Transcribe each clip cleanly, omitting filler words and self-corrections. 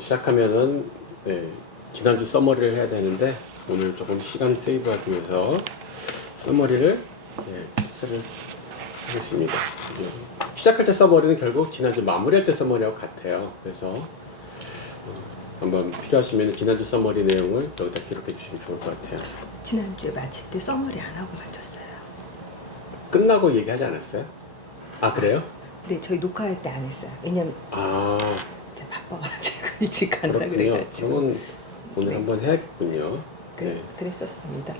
시작하면은 네, 지난주 써머리를 해야 되는데 오늘 조금 시간 세이브하기 위해서 써머리를 패스를 하겠습니다. 시작할 때 써머리는 결국 지난주 마무리할 때 써머리하고 같아요. 그래서 한번 필요하시면 지난주 써머리 내용을 여기다 기록해 주시면 좋을 것 같아요. 지난주에 마칠 때 써머리 안 하고 마쳤어요. 끝나고 얘기하지 않았어요? 아 그래요? 네, 저희 녹화할 때 안 했어요. 왜냐면 아 제가 바빠가지고 일찍 간다 그렇군요. 그래가지고. 그러면 오늘 네. 한번 해야겠군요. 그랬었습니다.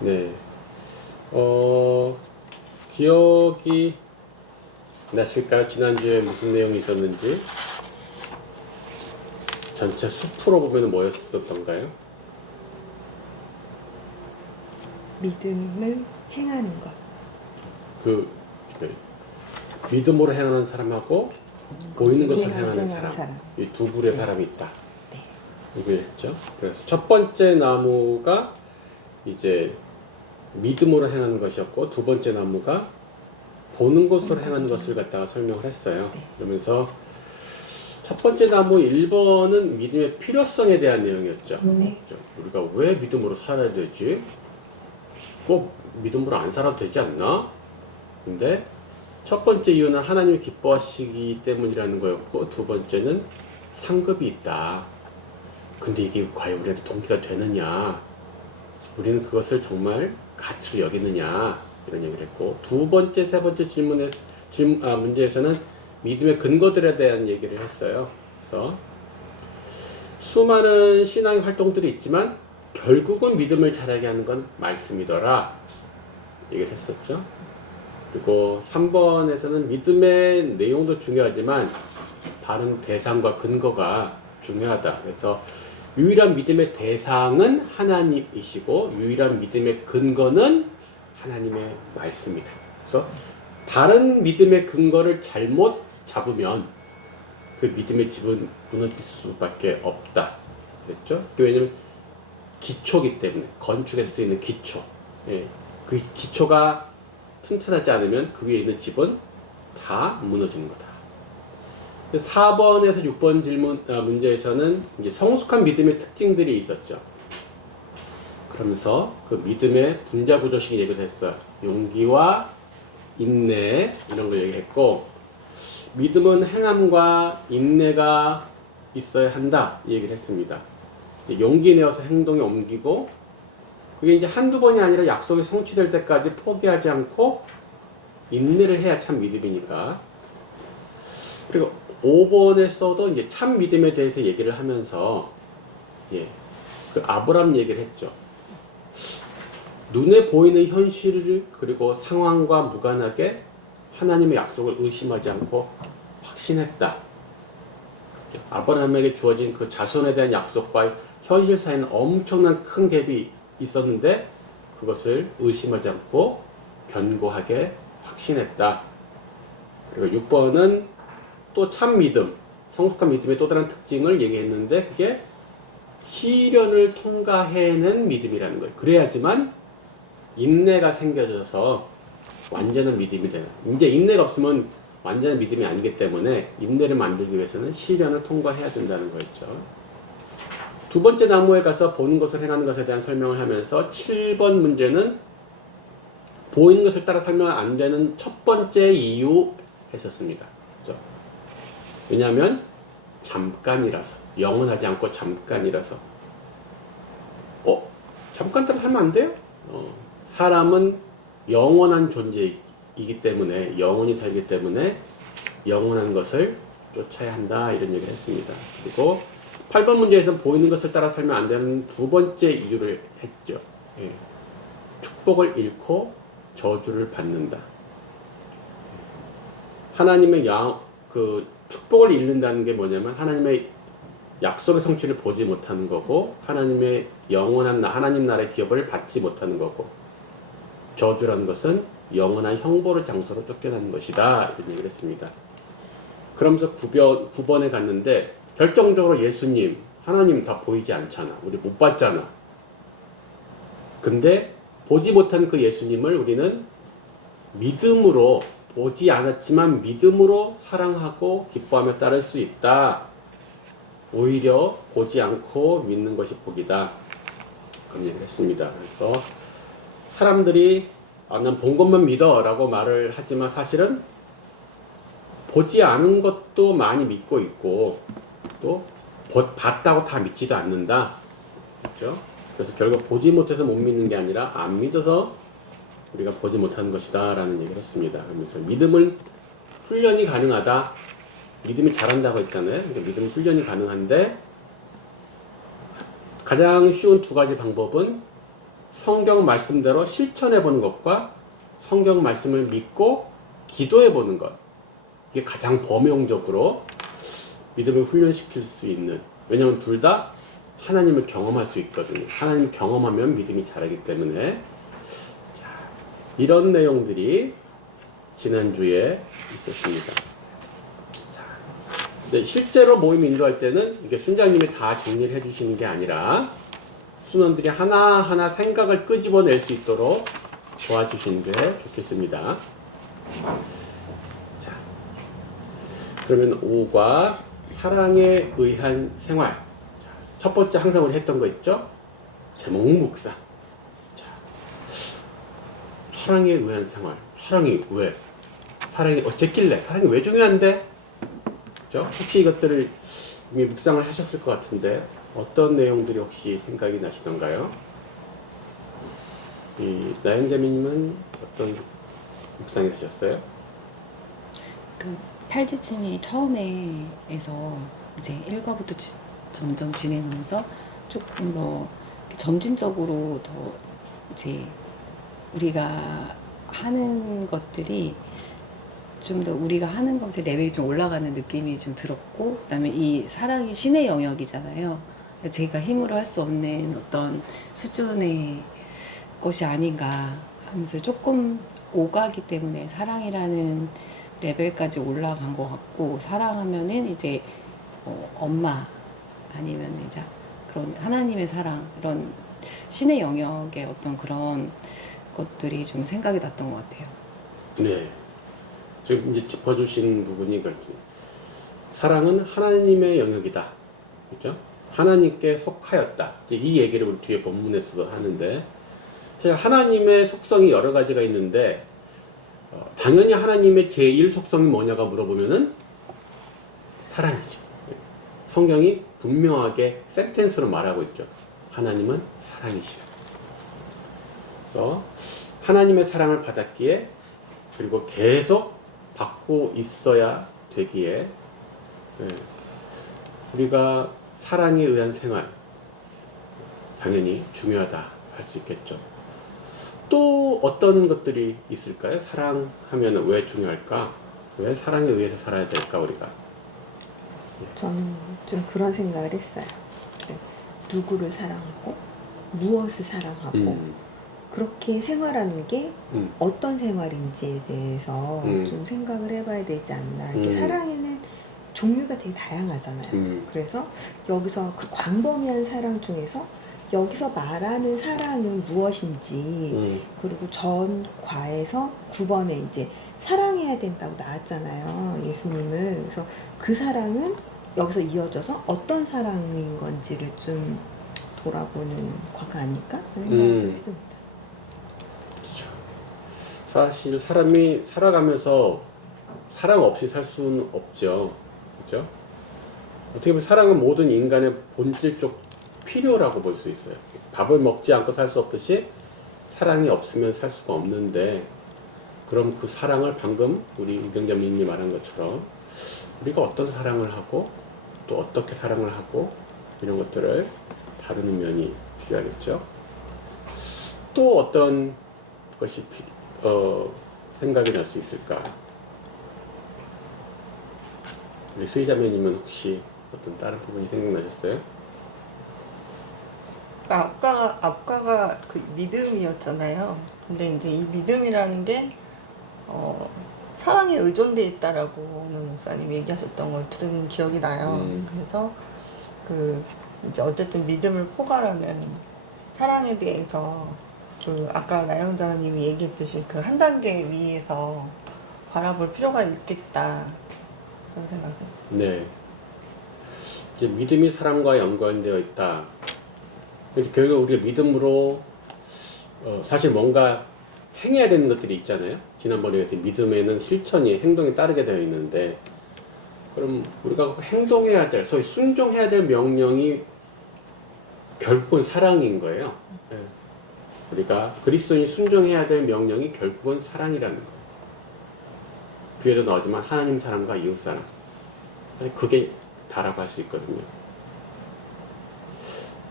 네. 기억이 나실까요? 지난주에 무슨 내용이 있었는지? 전체 숲으로 보면 뭐였었던가요? 믿음을 행하는 것. 네. 믿음으로 행하는 사람하고 보이는 것을 행하는 사람. 이 두 부류의 사람이 있다. 네. 이걸 했죠. 그래서 첫 번째 나무가 이제 믿음으로 행하는 것이었고 두 번째 나무가 보는 것으로 행하는 것을 갖다가 설명을 했어요. 네. 그러면서 첫 번째 나무 1번은 믿음의 필요성에 대한 내용이었죠. 네. 우리가 왜 믿음으로 살아야 되지? 꼭 믿음으로 안 살아도 되지 않나? 근데 첫 번째 이유는 하나님이 기뻐하시기 때문이라는 거였고 두 번째는 상급이 있다. 근데 이게 과연 우리한테 동기가 되느냐? 우리는 그것을 정말 가치로 여기느냐? 이런 얘기를 했고 두 번째, 세 번째 문제에서는 믿음의 근거들에 대한 얘기를 했어요. 그래서 수많은 신앙 활동들이 있지만 결국은 믿음을 자라게 하는 건 말씀이더라. 얘기를 했었죠. 그리고 3번에서는 믿음의 내용도 중요하지만 바른 대상과 근거가 중요하다. 그래서 유일한 믿음의 대상은 하나님이시고 유일한 믿음의 근거는 하나님의 말씀이다. 그래서 다른 믿음의 근거를 잘못 잡으면 그 믿음의 집은 무너질 수밖에 없다. 그랬죠? 왜냐면 기초기 때문에 건축에 쓰이는 기초. 그 기초가 튼튼하지 않으면 그 위에 있는 집은 다 무너지는 거다. 4번에서 6번 문제에서는 이제 성숙한 믿음의 특징들이 있었죠. 그러면서 그 믿음의 분자 구조식 얘기를 했어요. 용기와 인내 이런 거 얘기했고 믿음은 행함과 인내가 있어야 한다 이 얘기를 했습니다. 용기 내어서 행동에 옮기고 그게 이제 한두 번이 아니라 약속이 성취될 때까지 포기하지 않고 인내를 해야 참 믿음이니까. 그리고 5번에서도 이제 참 믿음에 대해서 얘기를 하면서 그 아브람 얘기를 했죠. 눈에 보이는 현실을 그리고 상황과 무관하게 하나님의 약속을 의심하지 않고 확신했다. 아브라함에게 주어진 그 자손에 대한 약속과 현실 사이에는 엄청난 큰 갭이 있었는데 그것을 의심하지 않고 견고하게 확신했다. 그리고 6번은 또 참 믿음, 성숙한 믿음의 또 다른 특징을 얘기했는데 그게 시련을 통과해낸 믿음이라는 거예요. 그래야지만 인내가 생겨져서 완전한 믿음이 되는. 이제 인내가 없으면 완전한 믿음이 아니기 때문에 인내를 만들기 위해서는 시련을 통과해야 된다는 거였죠. 두 번째 나무에 가서 보는 것을 행하는 것에 대한 설명을 하면서 7번 문제는 보이는 것을 따라 설명 안 되는 첫 번째 이유 했었습니다. 그렇죠? 왜냐하면 잠깐이라서 영원하지 않고 잠깐이라서 잠깐 따라 살면 안 돼요? 사람은 영원한 존재이기 때문에 영원히 살기 때문에 영원한 것을 쫓아야 한다 이런 얘기를 했습니다. 그리고 8번 문제에서는 보이는 것을 따라 살면 안 되는 두 번째 이유를 했죠. 축복을 잃고 저주를 받는다. 하나님의 그 축복을 잃는다는 게 뭐냐면 하나님의 약속의 성취를 보지 못하는 거고 하나님의 영원한 하나님 나라의 기업을 받지 못하는 거고 저주라는 것은 영원한 형벌의 장소로 쫓겨나는 것이다 이런 얘기를 했습니다. 그러면서 9번에 갔는데 결정적으로 예수님, 하나님 다 보이지 않잖아. 우리 못 봤잖아. 근데 보지 못한 그 예수님을 우리는 믿음으로 보지 않았지만 믿음으로 사랑하고 기뻐하며 따를 수 있다. 오히려 보지 않고 믿는 것이 복이다. 그런 얘기를 했습니다. 그래서 사람들이 난 본 것만 믿어 라고 말을 하지만 사실은 보지 않은 것도 많이 믿고 있고 또 봤다고 다 믿지도 않는다. 그렇죠? 그래서 결국 보지 못해서 못 믿는 게 아니라 안 믿어서 우리가 보지 못하는 것이다 라는 얘기를 했습니다. 그러면서 믿음을 훈련이 가능하다. 믿음이 자란다고 했잖아요. 그러니까 믿음 훈련이 가능한데 가장 쉬운 두 가지 방법은 성경 말씀대로 실천해 보는 것과 성경 말씀을 믿고 기도해 보는 것. 이게 가장 범용적으로 믿음을 훈련시킬 수 있는. 왜냐하면 둘 다 하나님을 경험할 수 있거든요. 하나님을 경험하면 믿음이 자라기 때문에. 자, 이런 내용들이 지난주에 있었습니다. 자, 네, 실제로 모임 인도할 때는 이게 순장님이 다 정리를 해주시는 게 아니라 순원들이 하나하나 생각을 끄집어낼 수 있도록 도와주시는 게 좋겠습니다. 자, 그러면 5과 사랑에 의한 생활. 자, 첫 번째 항상 우리 했던 거 있죠? 제목 묵상. 자, 사랑에 의한 생활. 사랑이 왜? 사랑이 어쨌길래? 사랑이 왜 중요한데? 그죠? 혹시 이것들을 이미 묵상을 하셨을 것 같은데 어떤 내용들이 혹시 생각이 나시던가요? 이 나영자매님은 어떤 묵상이 하셨어요? 그 팔찌침이 처음에에서 이제 1과부터 점점 진행하면서 조금 더 점진적으로 더 이제 우리가 하는 것들이 좀 더 우리가 하는 것의 레벨이 좀 올라가는 느낌이 좀 들었고, 그다음에 이 사랑이 신의 영역이잖아요. 제가 힘으로 할 수 없는 어떤 수준의 것이 아닌가 하면서 조금 오가기 때문에 사랑이라는 레벨까지 올라간 것 같고, 사랑하면은 이제 엄마 아니면 이제 그런 하나님의 사랑, 이런 신의 영역의 어떤 그런 것들이 좀 생각이 났던 것 같아요. 네. 지금 이제 짚어주신 부분이 사랑은 하나님의 영역이다. 그죠? 하나님께 속하였다. 이제 이 얘기를 우리 뒤에 본문에서도 하는데, 사실 하나님의 속성이 여러 가지가 있는데, 당연히 하나님의 제1 속성이 뭐냐가 물어보면은 사랑이죠. 성경이 분명하게 센텐스로 말하고 있죠. 하나님은 사랑이시다. 그래서 하나님의 사랑을 받았기에 그리고 계속 받고 있어야 되기에 우리가 사랑에 의한 생활 당연히 중요하다 할 수 있겠죠. 또 어떤 것들이 있을까요? 사랑하면 왜 중요할까? 왜 사랑에 의해서 살아야 될까 우리가? 저는 좀 그런 생각을 했어요. 누구를 사랑하고 무엇을 사랑하고 그렇게 생활하는 게 어떤 생활인지에 대해서 좀 생각을 해봐야 되지 않나. 이게 사랑에는 종류가 되게 다양하잖아요. 그래서 여기서 그 광범위한 사랑 중에서 여기서 말하는 사랑은 무엇인지, 그리고 전 과에서 9번에 이제 사랑해야 된다고 나왔잖아요, 예수님을. 그래서 그 사랑은 여기서 이어져서 어떤 사랑인 건지를 좀 돌아보는 과가 아닐까 생각을 좀 했습니다. 사실 사람이 살아가면서 사랑 없이 살 수는 없죠. 그죠? 어떻게 보면 사랑은 모든 인간의 본질적 필요라고 볼 수 있어요. 밥을 먹지 않고 살 수 없듯이 사랑이 없으면 살 수가 없는데, 그럼 그 사랑을 방금 우리 이경자님이 말한 것처럼 우리가 어떤 사랑을 하고 또 어떻게 사랑을 하고 이런 것들을 다루는 면이 필요하겠죠. 또 어떤 것이 생각이 날 수 있을까? 우리 수희자매님은 혹시 어떤 다른 부분이 생각나셨어요? 아까가 그 믿음이었잖아요. 근데 이제 이 믿음이라는 게 사랑에 의존돼 있다라고 오늘 목사님 얘기하셨던 걸 들은 기억이 나요. 그래서 그 이제 어쨌든 믿음을 포괄하는 사랑에 대해서 그 아까 나영자님이 얘기했듯이 그 한 단계 위에서 바라볼 필요가 있겠다, 그런 생각했어요. 네. 이제 믿음이 사랑과 연관되어 있다. 그래서 결국 우리가 믿음으로 사실 뭔가 행해야 되는 것들이 있잖아요. 지난번에 얘기했듯이 믿음에는 실천이 행동에 따르게 되어 있는데, 그럼 우리가 행동해야 될, 소위 순종해야 될 명령이 결국은 사랑인 거예요. 예. 우리가 그리스도인이 순종해야 될 명령이 결국은 사랑이라는 거예요. 뒤에도 나오지만 하나님 사랑과 이웃 사랑. 사실 그게 다라고 할 수 있거든요.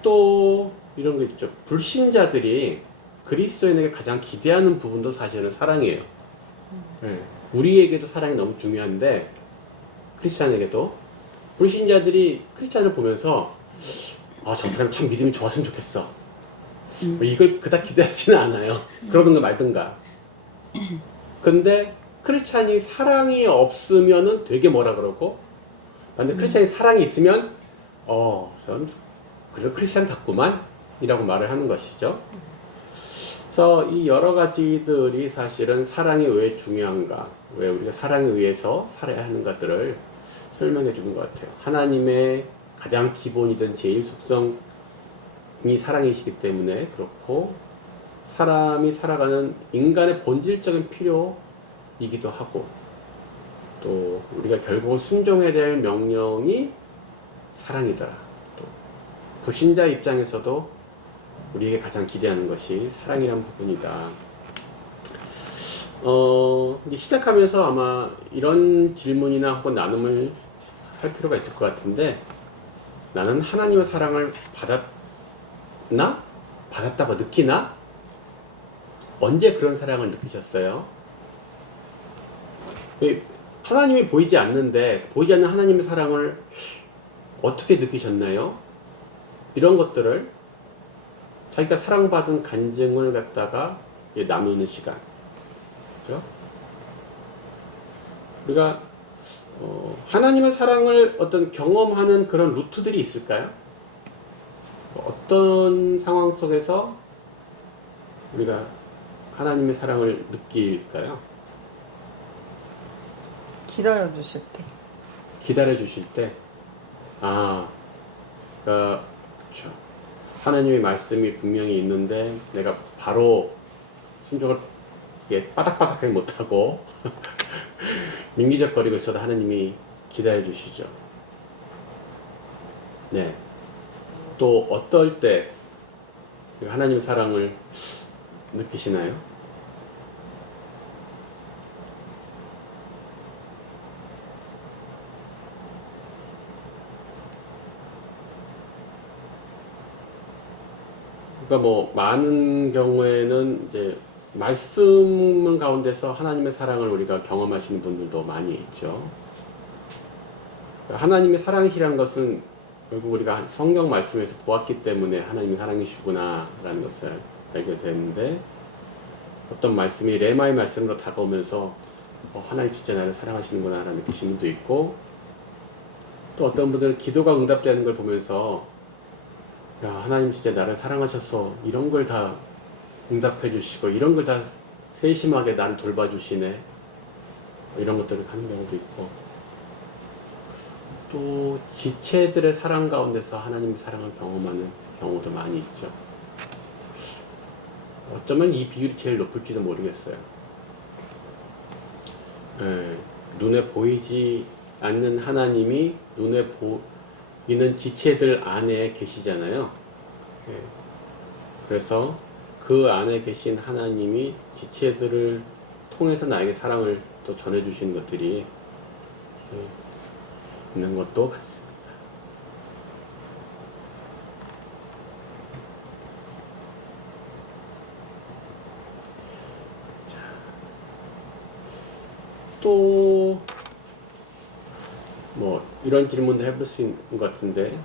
또 이런 거 있죠. 불신자들이 그리스도인에게 가장 기대하는 부분도 사실은 사랑이에요. 예. 우리에게도 사랑이 너무 중요한데 크리스찬에게도 불신자들이 크리스찬을 보면서 저 사람 참 믿음이 좋았으면 좋겠어. 뭐 이걸 그닥 기대하지는 않아요. 그러든가 말든가. 근데 크리스찬이 사랑이 없으면은 되게 뭐라 그러고, 근데 크리스찬이 사랑이 있으면 전 그래도 크리스찬 같구만 이라고 말을 하는 것이죠. 그래서 이 여러 가지들이 사실은 사랑이 왜 중요한가, 왜 우리가 사랑에 의해서 살아야 하는가들을 설명해 주는 것 같아요. 하나님의 가장 기본이든 제일 속성이 사랑이시기 때문에 그렇고, 사람이 살아가는 인간의 본질적인 필요이기도 하고, 또 우리가 결국 순종해야 될 명령이 사랑이더라. 또 불신자 입장에서도 우리에게 가장 기대하는 것이 사랑이라는 부분이다. 이제 시작하면서 아마 이런 질문이나 혹은 나눔을 할 필요가 있을 것 같은데, 나는 하나님의 사랑을 받았나? 받았다고 느끼나? 언제 그런 사랑을 느끼셨어요? 하나님이 보이지 않는데 보이지 않는 하나님의 사랑을 어떻게 느끼셨나요? 이런 것들을 자기가 사랑받은 간증을 갖다가 나누는 시간, 그렇죠? 우리가 하나님의 사랑을 어떤 경험하는 그런 루트들이 있을까요? 어떤 상황 속에서 우리가 하나님의 사랑을 느낄까요? 기다려 주실 때. 기다려 주실 때, 그러니까 그렇죠. 하나님의 말씀이 분명히 있는데 내가 바로 순종을 빠닥빠닥하게 못하고 민기적거리고 있어도 하나님이 기다려 주시죠. 네. 또 어떨 때 하나님 사랑을 느끼시나요? 그러니까 뭐 많은 경우에는 이제 말씀 가운데서 하나님의 사랑을 우리가 경험하시는 분들도 많이 있죠. 하나님의 사랑이시라는 것은 결국 우리가 성경 말씀에서 보았기 때문에 하나님이 사랑이시구나 라는 것을 알게 되는데, 어떤 말씀이 레마의 말씀으로 다가오면서 하나님 진짜 나를 사랑하시는구나 라는 느끼시는 분도 있고, 또 어떤 분들은 기도가 응답되는 걸 보면서 야, 하나님 진짜 나를 사랑하셔서 이런 걸 다 응답해 주시고 이런 걸 다 세심하게 나를 돌봐주시네, 이런 것들을 하는 경우도 있고, 또 지체들의 사랑 가운데서 하나님의 사랑을 경험하는 경우도 많이 있죠. 어쩌면 이 비율이 제일 높을지도 모르겠어요. 눈에 보이지 않는 하나님이 눈에 보이는 지체들 안에 계시잖아요. 그래서 그 안에 계신 하나님이 지체들을 통해서 나에게 사랑을 또 전해주시는 것들이 있는 것도 같습니다. 자, 또 뭐 이런 질문도 해볼 수 있는 것 같은데,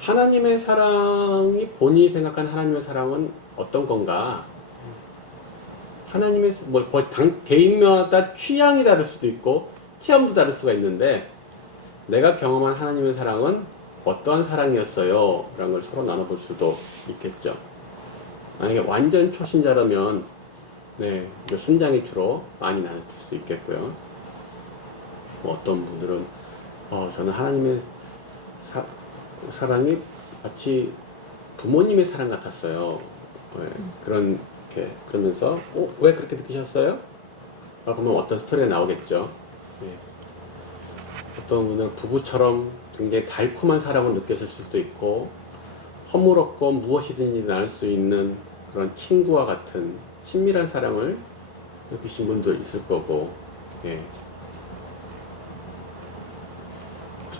하나님의 사랑이 본인이 생각하는 하나님의 사랑은 어떤 건가? 하나님의 개인마다 취향이 다를 수도 있고 체험도 다를 수가 있는데, 내가 경험한 하나님의 사랑은 어떠한 사랑이었어요? 라는 걸 서로 나눠볼 수도 있겠죠. 만약에 완전 초신자라면 순장이 주로 많이 나눌 수도 있겠고요. 어떤 분들은 저는 하나님의 사랑이 마치 부모님의 사랑 같았어요. 네, 그러면서 왜 그렇게 느끼셨어요? 그러면 어떤 스토리가 나오겠죠. 네. 어떤 분은 부부처럼 굉장히 달콤한 사랑을 느꼈을 수도 있고, 허물없고 무엇이든지 나눌 수 있는 그런 친구와 같은 친밀한 사랑을 느끼신 분도 있을 거고, 예.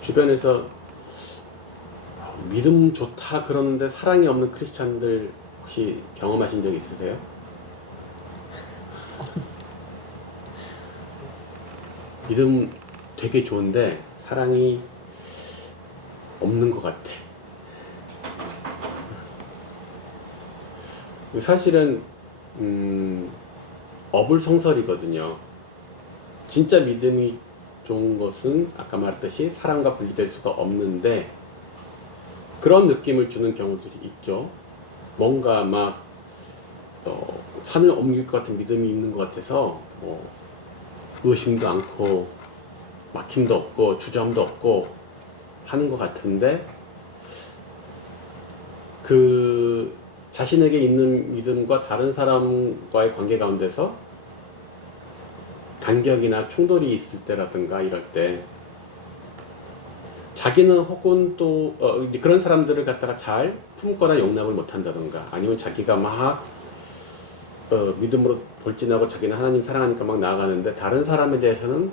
주변에서 믿음 좋다 그러는데 사랑이 없는 크리스찬들 혹시 경험하신 적 있으세요? 믿음 되게 좋은데 사랑이 없는 것 같아. 사실은 어불성설이거든요. 진짜 믿음이 좋은 것은 아까 말했듯이 사랑과 분리될 수가 없는데, 그런 느낌을 주는 경우들이 있죠. 뭔가 막 산을 옮길 것 같은 믿음이 있는 것 같아서 의심도 않고 막힘도 없고 주저함도 없고 하는 것 같은데, 그 자신에게 있는 믿음과 다른 사람과의 관계 가운데서 간격이나 충돌이 있을 때라든가 이럴 때, 자기는 혹은 또 그런 사람들을 갖다가 잘 품거나 용납을 못한다든가, 아니면 자기가 막 믿음으로 돌진하고 자기는 하나님 사랑하니까 막 나아가는데 다른 사람에 대해서는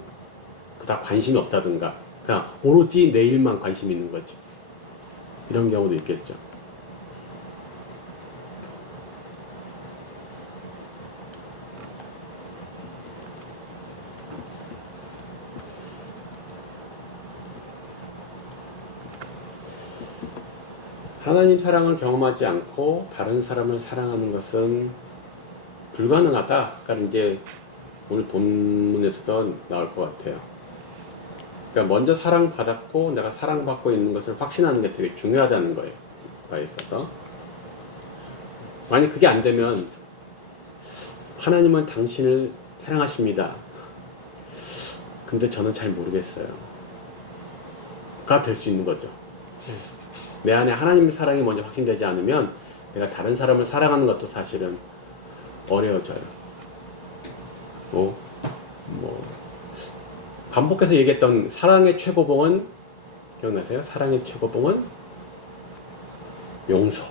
그닥 관심이 없다든가, 그냥 오로지 내 일만 관심 있는 거지. 이런 경우도 있겠죠. 하나님 사랑을 경험하지 않고 다른 사람을 사랑하는 것은 불가능하다. 그러니까 이제 오늘 본문에서도 나올 것 같아요. 그러니까 먼저 사랑받았고 내가 사랑받고 있는 것을 확신하는 게 되게 중요하다는 거예요. 가 있어서. 만약 그게 안 되면 하나님은 당신을 사랑하십니다. 근데 저는 잘 모르겠어요. 가 될 수 있는 거죠. 내 안에 하나님 사랑이 먼저 확신되지 않으면 내가 다른 사람을 사랑하는 것도 사실은 어려워져요. 반복해서 얘기했던 사랑의 최고봉은 기억나세요? 사랑의 최고봉은 용서.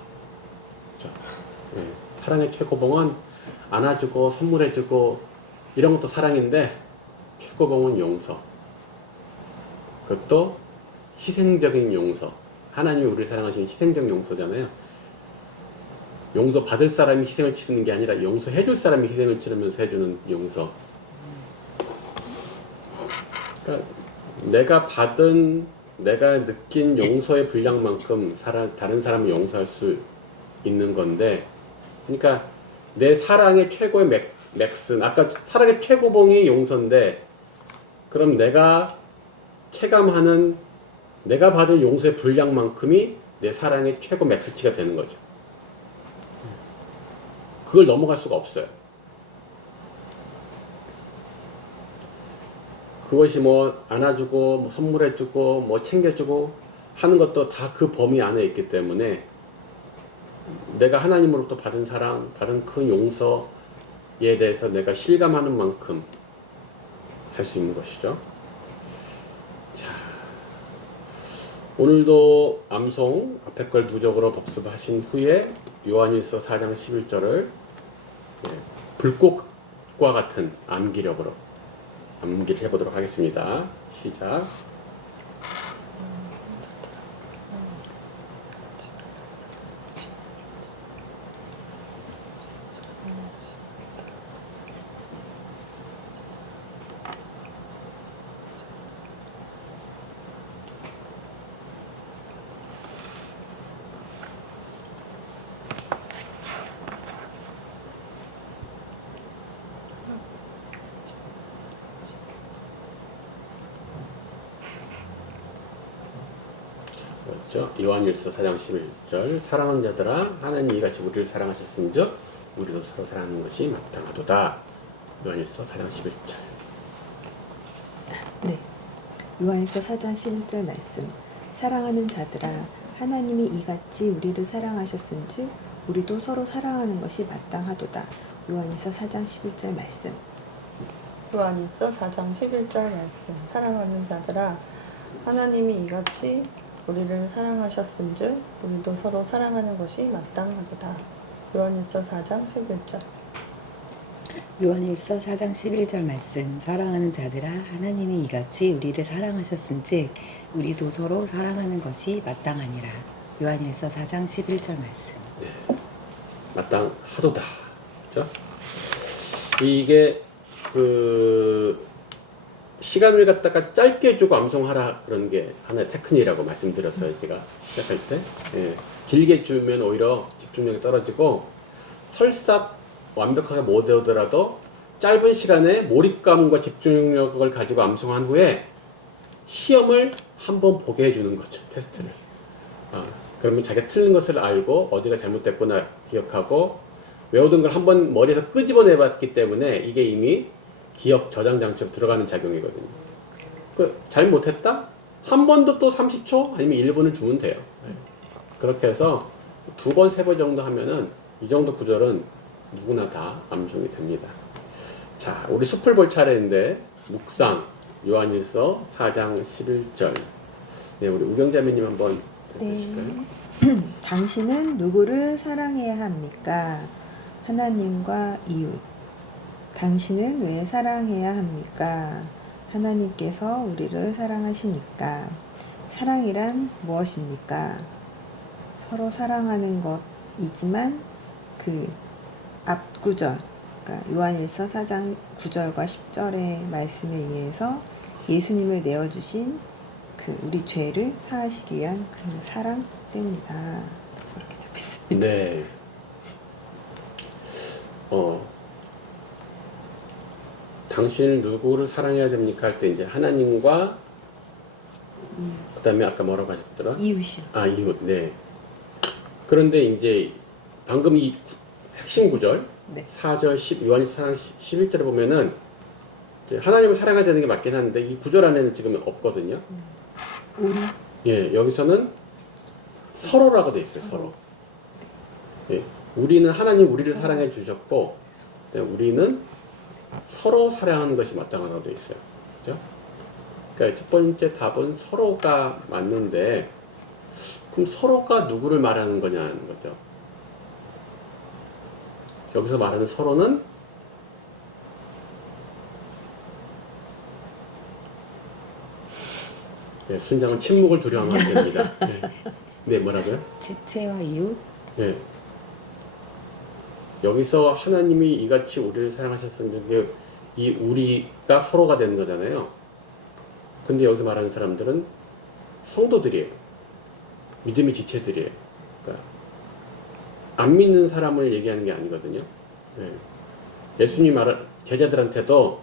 그렇죠? 네. 사랑의 최고봉은 안아주고 선물해주고 이런 것도 사랑인데, 최고봉은 용서. 그것도 희생적인 용서. 하나님이 우리를 사랑하시는 희생적 용서잖아요. 용서 받을 사람이 희생을 치르는 게 아니라 용서해 줄 사람이 희생을 치르면서 해주는 용서. 그러니까 내가 느낀 용서의 분량만큼 다른 사람을 용서할 수 있는 건데, 그러니까 내 사랑의 최고의 맥슨, 아까 사랑의 최고봉이 용서인데, 그럼 내가 체감하는 내가 받은 용서의 분량만큼이 내 사랑의 최고 맥스치가 되는 거죠. 그걸 넘어갈 수가 없어요. 그것이 안아주고 선물해주고 챙겨주고 하는 것도 다 그 범위 안에 있기 때문에, 내가 하나님으로부터 받은 사랑, 받은 큰 용서에 대해서 내가 실감하는 만큼 할 수 있는 것이죠. 자, 오늘도 암송 앞에 걸 누적으로 복습하신 후에 요한일서 4장 11절을 불꽃과 같은 암기를 해보도록 하겠습니다. 시작. 요한일서 4장 11절 사랑하는 자들아 하나님이 이같이 우리를 사랑하셨은즉 우리도 서로 사랑하는 것이 마땅하도다. 요한일서 4장 11절. 네. 요한일서 4장 11절 말씀. 사랑하는 자들아 하나님이 이같이 우리를 사랑하셨은즉 우리도 서로 사랑하는 것이 마땅하도다. 요한일서 4장 11절 말씀. 요한일서 4장 11절 말씀. 사랑하는 자들아 하나님이 이같이 우리를 사랑하셨은즉 우리도 서로 사랑하는 것이 마땅하도다. 요한일서 4장 11절. 요한일서 4장 11절 말씀. 사랑하는 자들아 하나님이 이같이 우리를 사랑하셨은즉 우리도 서로 사랑하는 것이 마땅하니라. 요한일서 4장 11절 말씀. 네. 마땅하도다. 그죠? 이게 그 시간을 갖다가 짧게 주고 암송하라 그런 게 하나의 테크닉이라고 말씀드렸어요. 제가 시작할 때. 예. 길게 주면 오히려 집중력이 떨어지고 설사 완벽하게 못 외우더라도 짧은 시간에 몰입감과 집중력을 가지고 암송한 후에 시험을 한번 보게 해주는 거죠. 테스트를. 그러면 자기가 틀린 것을 알고 어디가 잘못됐구나 기억하고 외우던 걸 한번 머리에서 끄집어내 봤기 때문에 이게 이미 기억 저장 장치로 들어가는 작용이거든요. 잘못했다? 한 번 더 또 30초 아니면 1분을 주면 돼요. 그렇게 해서 2번, 3번 정도 하면은 이 정도 구절은 누구나 다 암송이 됩니다. 자, 우리 숲을 볼 차례인데 묵상 요한일서 4장 11절. 네, 우리 우경자매님 한번 해주실까요? 당신은 누구를 사랑해야 합니까? 하나님과 이웃. 당신은 왜 사랑해야 합니까? 하나님께서 우리를 사랑하시니까. 사랑이란 무엇입니까? 서로 사랑하는 것이지만 그 앞구절, 그러니까 요한일서 4장 9절과 10절의 말씀에 의해서 예수님을 내어주신 그 우리 죄를 사하시기 위한 그 사랑 때문이다. 그렇게 되어 있습니다. 네. 당신은 누구를 사랑해야 됩니까? 할 때 이제 하나님과 그 다음에 아까 뭐라고 하셨더라? 이웃이요. 이웃. 네. 그런데 이제 방금 이 핵심 구절 네. 4절 10 요한일서 4장 11절을 보면은 이제 하나님을 사랑해야 되는 게 맞긴 한데 이 구절 안에는 지금 없거든요. 우리. 예, 여기서는 서로라고 돼 있어요. 서로. 예, 우리는 하나님 우리를 사랑해 주셨고 우리는 서로 사랑하는 것이 마땅하다고 돼 있어요. 그죠? 그러니까 첫 번째 답은 서로가 맞는데 그럼 서로가 누구를 말하는 거냐는 거죠. 여기서 말하는 서로는 네, 순장은 침묵을 두려워하면 안 됩니다. 네. 네, 뭐라고요? 지체와 이웃. 네. 여기서 하나님이 이같이 우리를 사랑하셨으면 이 우리가 서로가 되는 거잖아요. 근데 여기서 말하는 사람들은 성도들이에요. 믿음의 지체들이에요. 그러니까 안 믿는 사람을 얘기하는 게 아니거든요. 네. 예수님 제자들한테도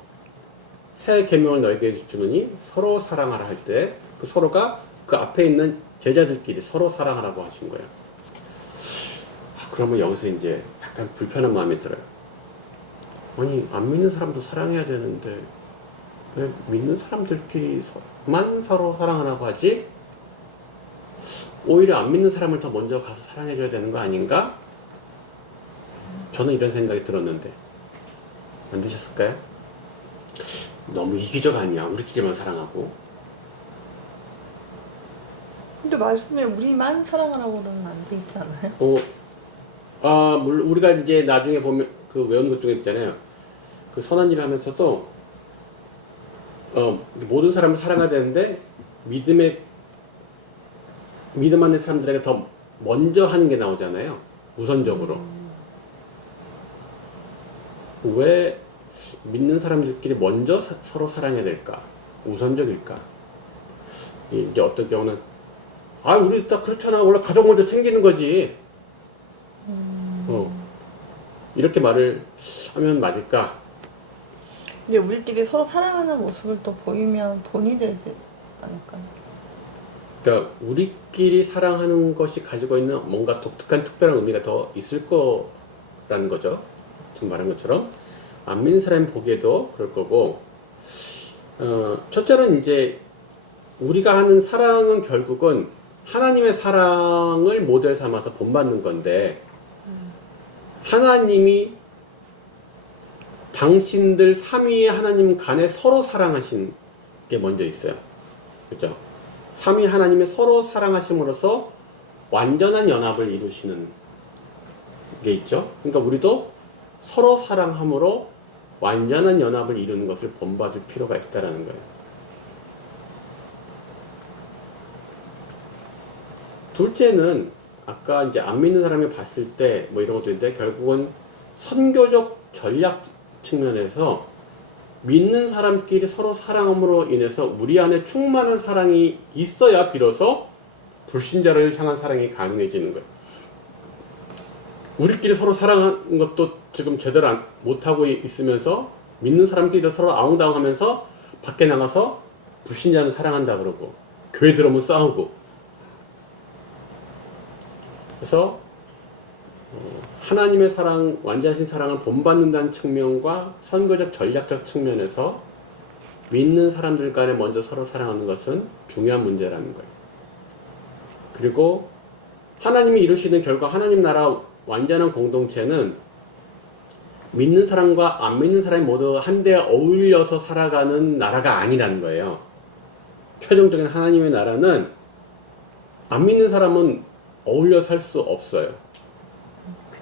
새 계명을 너에게 주느니 서로 사랑하라 할 때 그 서로가 그 앞에 있는 제자들끼리 서로 사랑하라고 하신 거예요. 그러면 여기서 이제 약간 불편한 마음이 들어요. 아니 안 믿는 사람도 사랑해야 되는데 왜 믿는 사람들끼리만 서로 사랑하라고 하지? 오히려 안 믿는 사람을 더 먼저 가서 사랑해줘야 되는 거 아닌가? 저는 이런 생각이 들었는데 안 드셨을까요? 너무 이기적 아니야? 우리끼리만 사랑하고. 근데 말씀에 우리만 사랑하라고는 안 돼 있잖아요. 물론 우리가 이제 나중에 보면 그 외운 것 중에 있잖아요. 그 선한 일을 하면서도 모든 사람을 사랑해야 되는데 믿음 안에 사람들에게 더 먼저 하는 게 나오잖아요. 우선적으로. 왜 믿는 사람들끼리 먼저 서로 사랑해야 될까? 우선적일까? 이제 어떤 경우는 우리 딱 그렇잖아. 원래 가족 먼저 챙기는 거지. 이렇게 말을 하면 맞을까? 이제 우리끼리 서로 사랑하는 모습을 또 보이면 본이 되지 않을까요? 그러니까 우리끼리 사랑하는 것이 가지고 있는 뭔가 독특한 특별한 의미가 더 있을 거라는 거죠. 지금 말한 것처럼 안 믿는 사람이 보기에도 그럴 거고, 첫째는 이제 우리가 하는 사랑은 결국은 하나님의 사랑을 모델 삼아서 본받는 건데, 하나님이 당신들 삼위의 하나님 간에 서로 사랑하신 게 먼저 있어요. 그렇죠? 삼위 하나님의 서로 사랑하심으로써 완전한 연합을 이루시는 게 있죠. 그러니까 우리도 서로 사랑함으로 완전한 연합을 이루는 것을 본받을 필요가 있다라는 거예요. 둘째는 아까 이제 안 믿는 사람이 봤을 때 뭐 이런 것도 있는데, 결국은 선교적 전략 측면에서 믿는 사람끼리 서로 사랑함으로 인해서 우리 안에 충만한 사랑이 있어야 비로소 불신자를 향한 사랑이 가능해지는 거예요. 우리끼리 서로 사랑하는 것도 지금 제대로 못하고 있으면서 믿는 사람끼리 서로 아웅다웅하면서 밖에 나가서 불신자는 사랑한다 그러고 교회 들어오면 싸우고. 그래서 하나님의 사랑, 완전하신 사랑을 본받는다는 측면과 선교적 전략적 측면에서 믿는 사람들 간에 먼저 서로 사랑하는 것은 중요한 문제라는 거예요. 그리고 하나님이 이루시는 결과 하나님 나라 완전한 공동체는 믿는 사람과 안 믿는 사람이 모두 한데 어울려서 살아가는 나라가 아니라는 거예요. 최종적인 하나님의 나라는 안 믿는 사람은 어울려 살 수 없어요.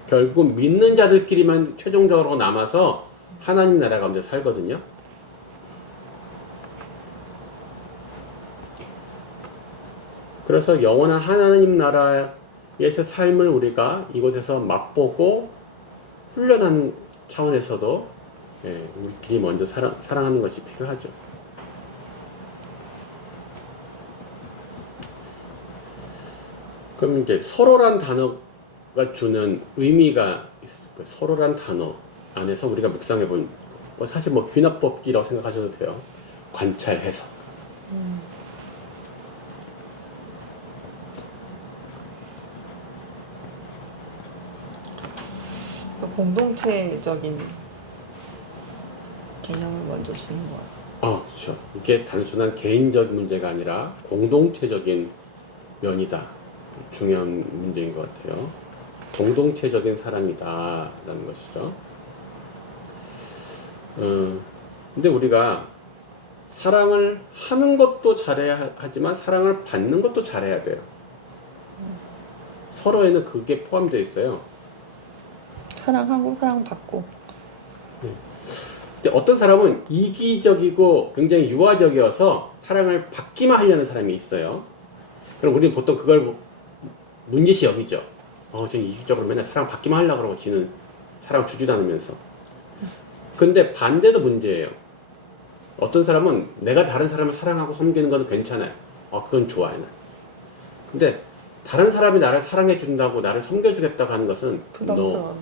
결국 믿는 자들끼리만 최종적으로 남아서 하나님 나라 가운데 살거든요. 그래서 영원한 하나님 나라에서 삶을 우리가 이곳에서 맛보고 훈련하는 차원에서도 우리끼리 먼저 사랑하는 것이 필요하죠. 그럼 이제 서로란 단어가 주는 의미가 있을 거예요. 서로란 단어 안에서 우리가 묵상해 본, 사실 뭐 귀납법기라고 생각하셔도 돼요. 관찰, 해석. 공동체적인 개념을 먼저 주는 거예요. 그렇죠. 이게 단순한 개인적 문제가 아니라 공동체적인 면이다. 중요한 문제인 것 같아요. 공동체적인 사랑이다라는 것이죠. 근데 우리가 사랑을 하는 것도 잘해야 하지만 사랑을 받는 것도 잘해야 돼요. 서로에는 그게 포함되어 있어요. 사랑하고 사랑받고. 근데 어떤 사람은 이기적이고 굉장히 유아적이어서 사랑을 받기만 하려는 사람이 있어요. 그럼 우리는 보통 그걸 문제시 여기죠. 저 이기적으로 맨날 사랑 받기만 하려고 그러고 지는 사랑 주지도 않으면서. 근데 반대도 문제예요. 어떤 사람은 내가 다른 사람을 사랑하고 섬기는 건 괜찮아요. 그건 좋아요. 근데 다른 사람이 나를 사랑해 준다고 나를 섬겨주겠다고 하는 것은 부담스러워.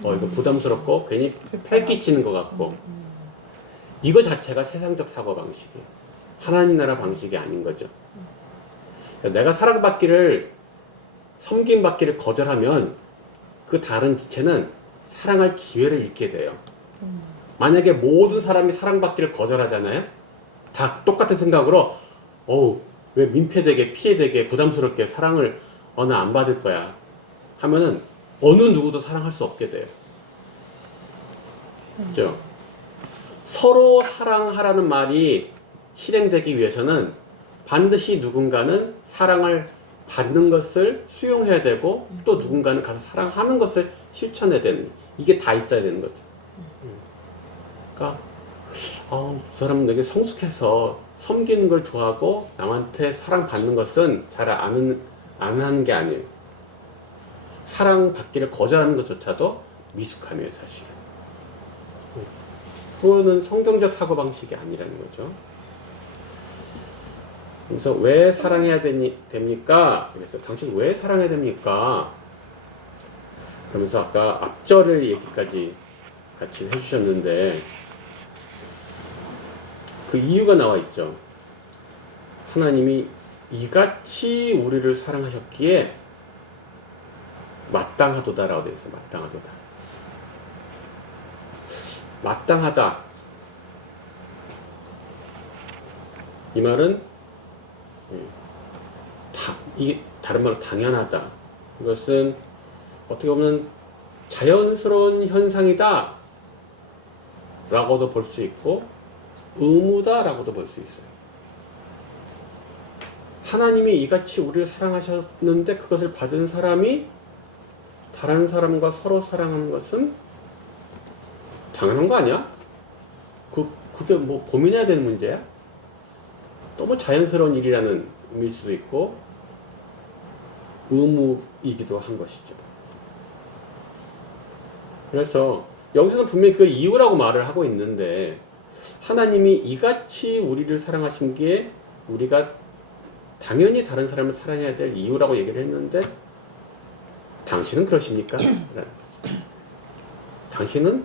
이거 부담스럽고 괜히 패 끼치는 것 같고 이거 자체가 세상적 사고방식이에요. 하나님 나라 방식이 아닌 거죠. 내가 사랑받기를 섬김받기를 거절하면 그 다른 지체는 사랑할 기회를 잃게 돼요. 만약에 모든 사람이 사랑받기를 거절하잖아요. 다 똑같은 생각으로 왜 민폐되게 피해되게 부담스럽게 사랑을 나 안 받을 거야 하면은 어느 누구도 사랑할 수 없게 돼요. 그죠? 서로 사랑하라는 말이 실행되기 위해서는 반드시 누군가는 사랑을 받는 것을 수용해야 되고 또 누군가는 가서 사랑하는 것을 실천해야 되는, 이게 다 있어야 되는 거죠. 그러니까 그 사람은 되게 성숙해서 섬기는 걸 좋아하고 남한테 사랑받는 것은 잘 안 하는 게 아니에요. 사랑받기를 거절하는 것조차도 미숙함이에요, 사실. 그거는 성경적 사고방식이 아니라는 거죠. 그래서 왜 사랑해야 됩니까? 그래서 당신 왜 사랑해야 됩니까? 그러면서 아까 앞절을 얘기까지 같이 해주셨는데 그 이유가 나와 있죠. 하나님이 이같이 우리를 사랑하셨기에 마땅하도다라고 되어 있어요. 마땅하도다. 마땅하다. 이 말은 예. 이게 다른 말로 당연하다. 이것은 어떻게 보면 자연스러운 현상이다 라고도 볼 수 있고 의무다 라고도 볼 수 있어요. 하나님이 이같이 우리를 사랑하셨는데 그것을 받은 사람이 다른 사람과 서로 사랑하는 것은 당연한 거 아니야? 그게 뭐 고민해야 되는 문제야? 너무 자연스러운 일이라는 의미일 수도 있고 의무이기도 한 것이죠. 그래서 여기서는 분명히 그 이유라고 말을 하고 있는데 하나님이 이같이 우리를 사랑하신 게 우리가 당연히 다른 사람을 사랑해야 될 이유라고 얘기를 했는데 당신은 그러십니까? 당신은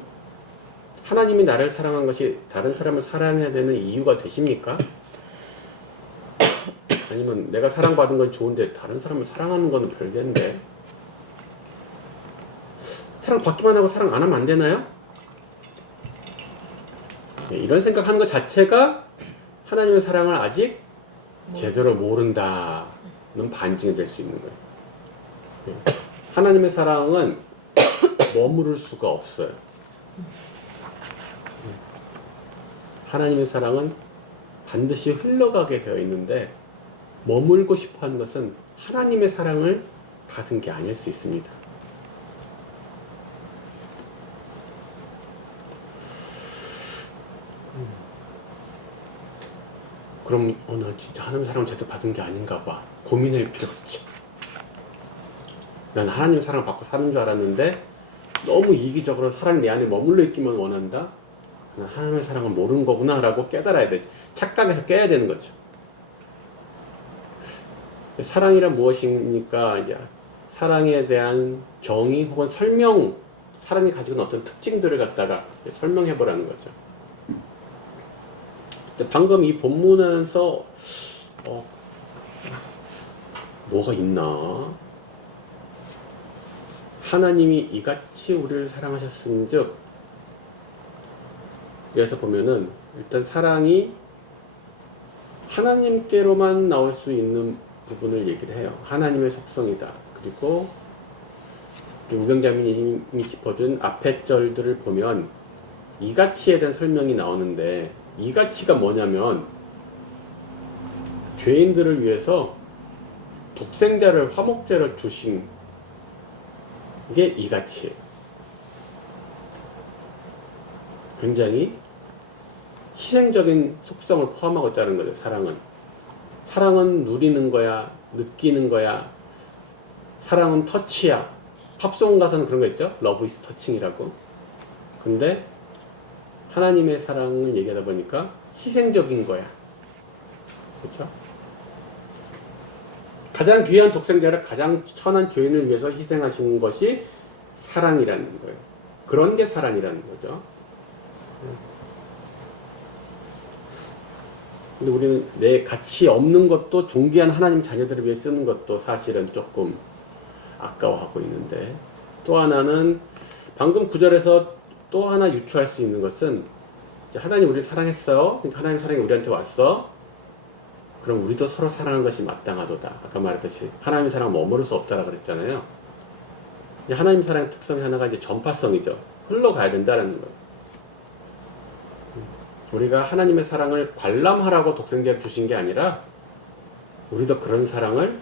하나님이 나를 사랑한 것이 다른 사람을 사랑해야 되는 이유가 되십니까? 아니면 내가 사랑받은 건 좋은데 다른 사람을 사랑하는 건 별개인데 사랑받기만 하고 사랑 안 하면 안 되나요? 이런 생각하는 것 자체가 하나님의 사랑을 아직 제대로 모른다는 반증이 될 수 있는 거예요. 하나님의 사랑은 머무를 수가 없어요. 하나님의 사랑은 반드시 흘러가게 되어 있는데 머물고 싶어 하는 것은 하나님의 사랑을 받은 게 아닐 수 있습니다. 그럼 나 진짜 하나님의 사랑을 제대로 받은 게 아닌가 봐. 고민할 필요 없지. 난 하나님의 사랑을 받고 사는 줄 알았는데 너무 이기적으로 사랑이 내 안에 머물러 있기만 원한다? 하나님의 사랑을 모르는 거구나 라고 깨달아야 돼. 착각해서 깨야 되는 거죠. 사랑이란 무엇입니까? 이제 사랑에 대한 정의 혹은 설명, 사랑이 가지고 있는 어떤 특징들을 갖다가 설명해 보라는 거죠. 방금 이 본문에서 뭐가 있나? 하나님이 이같이 우리를 사랑하셨은즉, 여기서 보면은 일단 사랑이 하나님께로만 나올 수 있는 부분을 얘기를 해요. 하나님의 속성이다. 그리고 우경자매님이 짚어준 앞에 절들을 보면 이같이에 대한 설명이 나오는데, 이같이가 뭐냐면 죄인들을 위해서 독생자를 화목제로 주신 게 이같이예요. 굉장히 희생적인 속성을 포함하고 있다는 거죠. 사랑은 누리는 거야, 느끼는 거야. 사랑은 터치야. 팝송 가사는 그런 거 있죠? Love is touching이라고. 근데 하나님의 사랑을 얘기하다 보니까 희생적인 거야. 그렇죠? 가장 귀한 독생자를 가장 천한 죄인을 위해서 희생하신 것이 사랑이라는 거예요. 그런 게 사랑이라는 거죠. 근데 우리는 내 가치 없는 것도 존귀한 하나님 자녀들을 위해 쓰는 것도 사실은 조금 아까워하고 있는데, 또 하나는 방금 구절에서 또 하나 유추할 수 있는 것은 하나님 우리를 사랑했어요. 그러니까 하나님 사랑이 우리한테 왔어. 그럼 우리도 서로 사랑하는 것이 마땅하도다. 아까 말했듯이 하나님의 사랑은 머무를 수 없다라 그랬잖아요. 하나님 사랑의 특성이 하나가 이제 전파성이죠. 흘러가야 된다는 거예요. 우리가 하나님의 사랑을 관람하라고 독생자를 주신 게 아니라 우리도 그런 사랑을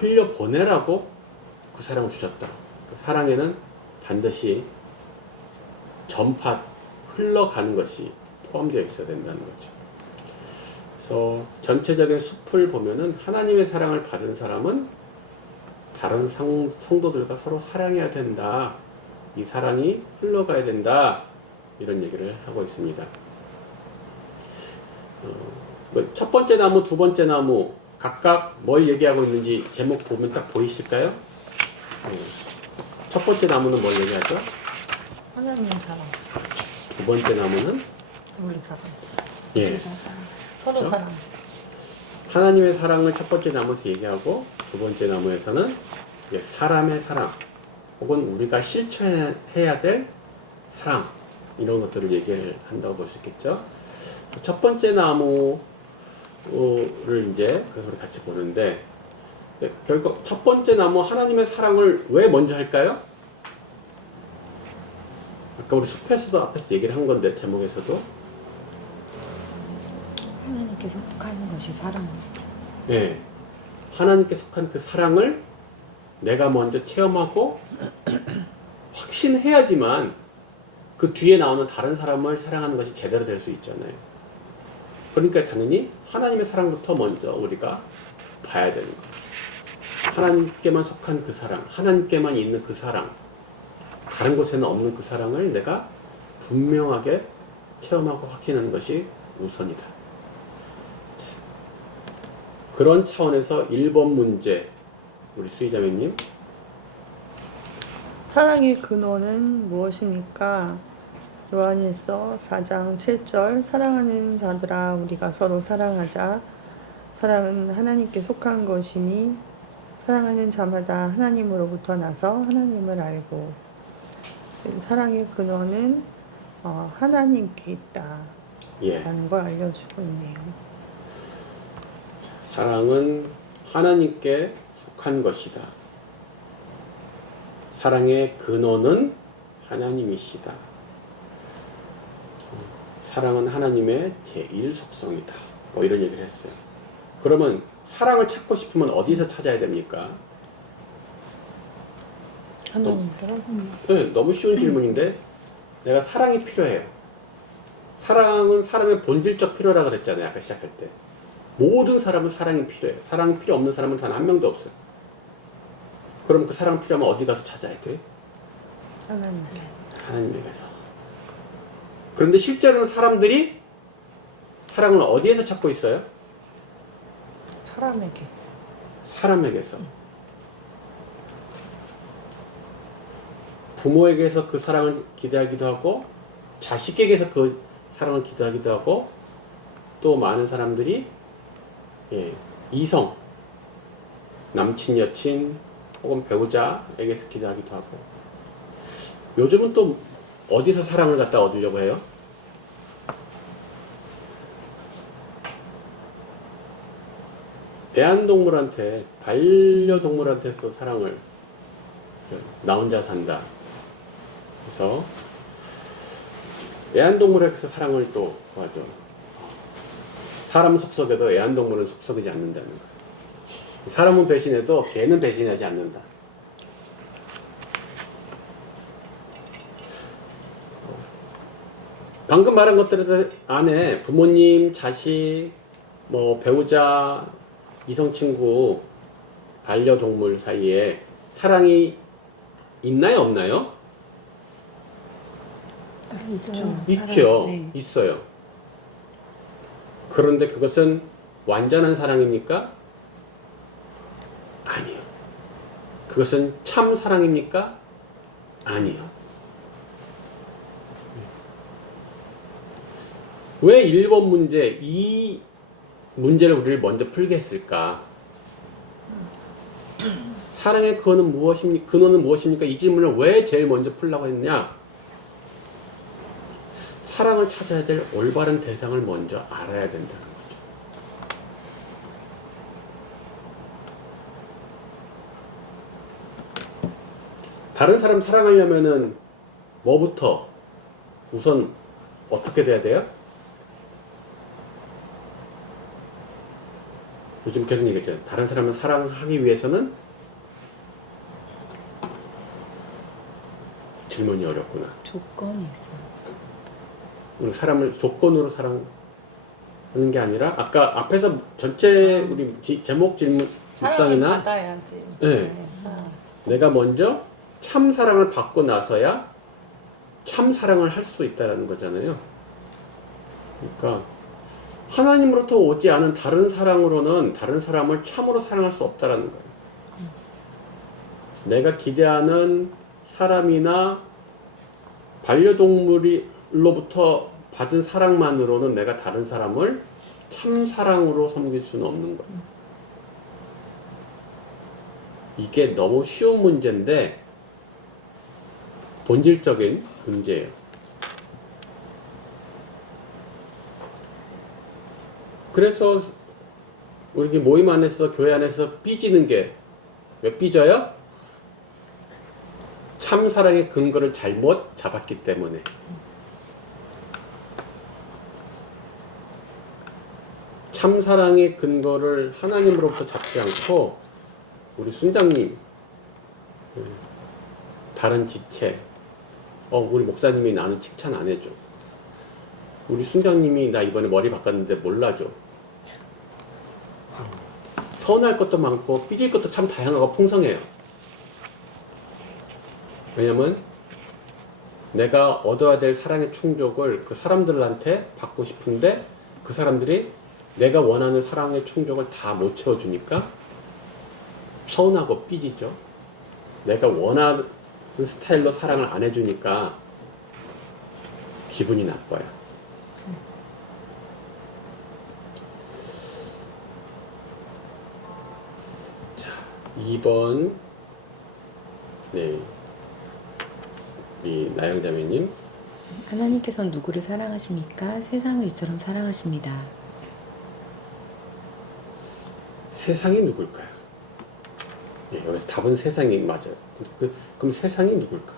흘려보내라고 그 사랑을 주셨다. 그 사랑에는 반드시 전파, 흘러가는 것이 포함되어 있어야 된다는 거죠. 그래서 전체적인 숲을 보면은 하나님의 사랑을 받은 사람은 다른 성도들과 서로 사랑해야 된다. 이 사랑이 흘러가야 된다. 이런 얘기를 하고 있습니다. 첫 번째 나무, 두 번째 나무 각각 뭘 얘기하고 있는지 제목 보면 딱 보이실까요? 첫 번째 나무는 뭘 얘기하죠? 하나님 사랑. 두 번째 나무는 우리 사랑. 예, 서로 그렇죠? 사랑. 하나님의 사랑을 첫 번째 나무에서 얘기하고 두 번째 나무에서는 사람의 사랑 혹은 우리가 실천해야 될 사랑, 이런 것들을 얘기를 한다고 볼 수 있겠죠. 첫 번째 나무 이제 그래서 우리 같이 보는데 결국 첫 번째 나무 하나님의 사랑을 왜 먼저 할까요? 아까 우리 숲에서도 앞에서 얘기를 한 건데 제목에서도 하나님께 속하는 것이 사랑입니다. 예, 하나님께 속한 그 사랑을 내가 먼저 체험하고 확신해야지만 그 뒤에 나오는 다른 사람을 사랑하는 것이 제대로 될 수 있잖아요. 그러니까 당연히 하나님의 사랑부터 먼저 우리가 봐야 되는 거예요. 하나님께만 속한 그 사랑, 하나님께만 있는 그 사랑, 다른 곳에는 없는 그 사랑을 내가 분명하게 체험하고 확신하는 것이 우선이다. 자, 그런 차원에서 1번 문제, 우리 수희자매님. 사랑의 근원은 무엇입니까? 요한일서 4장 7절 사랑하는 자들아 우리가 서로 사랑하자. 사랑은 하나님께 속한 것이니 사랑하는 자마다 하나님으로부터 나서 하나님을 알고. 사랑의 근원은 하나님께 있다라는 예, 걸 알려주고 있네요. 사랑은 하나님께 속한 것이다. 사랑의 근원은 하나님이시다. 사랑은 하나님의 제1 속성이다. 뭐 이런 얘기를 했어요. 그러면 사랑을 찾고 싶으면 어디서 찾아야 됩니까? 하나님께로 네, 너무 쉬운 질문인데 내가 사랑이 필요해요. 사랑은 사람의 본질적 필요라고 그랬잖아요. 아까 시작할 때. 모든 사람은 사랑이 필요해요. 사랑이 필요 없는 사람은 단 한 명도 없어요. 그럼 그 사랑 필요하면 어디 가서 찾아야 돼? 하나님에게서. 그런데 실제로는 사람들이 사랑을 어디에서 찾고 있어요? 사람에게. 사람에게서. 부모에게서 그 사랑을 기대하기도 하고 자식에게서 그 사랑을 기대하기도 하고 또 많은 사람들이 이성, 남친, 여친 혹은 배우자에게서 기대하기도 하고 요즘은 또 어디서 사랑을 갖다 얻으려고 해요? 애완동물한테, 반려동물한테서 사랑을 나 혼자 산다. 그래서 애완동물에게서 사랑을 또 구하죠. 사람 속속에도 애완동물은 속속이지 않는다는 거예요. 사람은 배신해도 개는 배신하지 않는다. 방금 말한 것들 안에 부모님, 자식, 뭐 배우자, 이성친구, 반려동물 사이에 사랑이 있나요, 없나요? 있죠. 네. 있어요. 그런데 그것은 완전한 사랑입니까? 아니요. 그것은 참 사랑입니까? 아니요. 왜 1번 문제, 이 문제를 우리를 먼저 풀게 했을까? 사랑의 근원은 무엇입니까? 근원은 무엇입니까? 이 질문을 왜 제일 먼저 풀려고 했느냐? 사랑을 찾아야 될 올바른 대상을 먼저 알아야 된다는 거죠. 다른 사람 사랑하려면은 뭐부터 우선 어떻게 돼야 돼요? 요즘 계속 얘기했잖아요. 다른 사람을 사랑하기 위해서는 질문이 어렵구나. 조건이 있어요. 우리 사람을 조건으로 사랑하는 게 아니라 아까 앞에서 전체 우리 제목 질문 사랑을 묵상이나 받아야지. 네. 내가 먼저 참 사랑을 받고 나서야 참 사랑을 할 수 있다는 거잖아요. 그러니까 하나님으로부터 오지 않은 다른 사랑으로는 다른 사람을 참으로 사랑할 수 없다는 거예요. 내가 기대하는 사람이나 반려동물로부터 받은 사랑만으로는 내가 다른 사람을 참 사랑으로 섬길 수는 없는 거예요. 이게 너무 쉬운 문제인데 본질적인 문제예요. 그래서 우리 모임 안에서 교회 안에서 삐지는 게 왜 삐져요? 참 사랑의 근거를 잘못 잡았기 때문에. 참 사랑의 근거를 하나님으로부터 잡지 않고 우리 순장님, 다른 지체, 우리 목사님이 나는 칭찬 안 해줘. 우리 순장님이 나 이번에 머리 바꿨는데 몰라줘. 서운할 것도 많고 삐질 것도 참 다양하고 풍성해요. 왜냐면 내가 얻어야 될 사랑의 충족을 그 사람들한테 받고 싶은데 그 사람들이 내가 원하는 사랑의 충족을 다 못 채워주니까 서운하고 삐지죠. 내가 원하는 스타일로 사랑을 안 해주니까 기분이 나빠요. 자, 2번. 네. 우리 나영자매님. 하나님께서는 누구를 사랑하십니까? 세상을 이처럼 사랑하십니다. 세상이 누굴까요? 예, 여기서 답은 세상이 맞아요. 그럼 세상이 누굴까?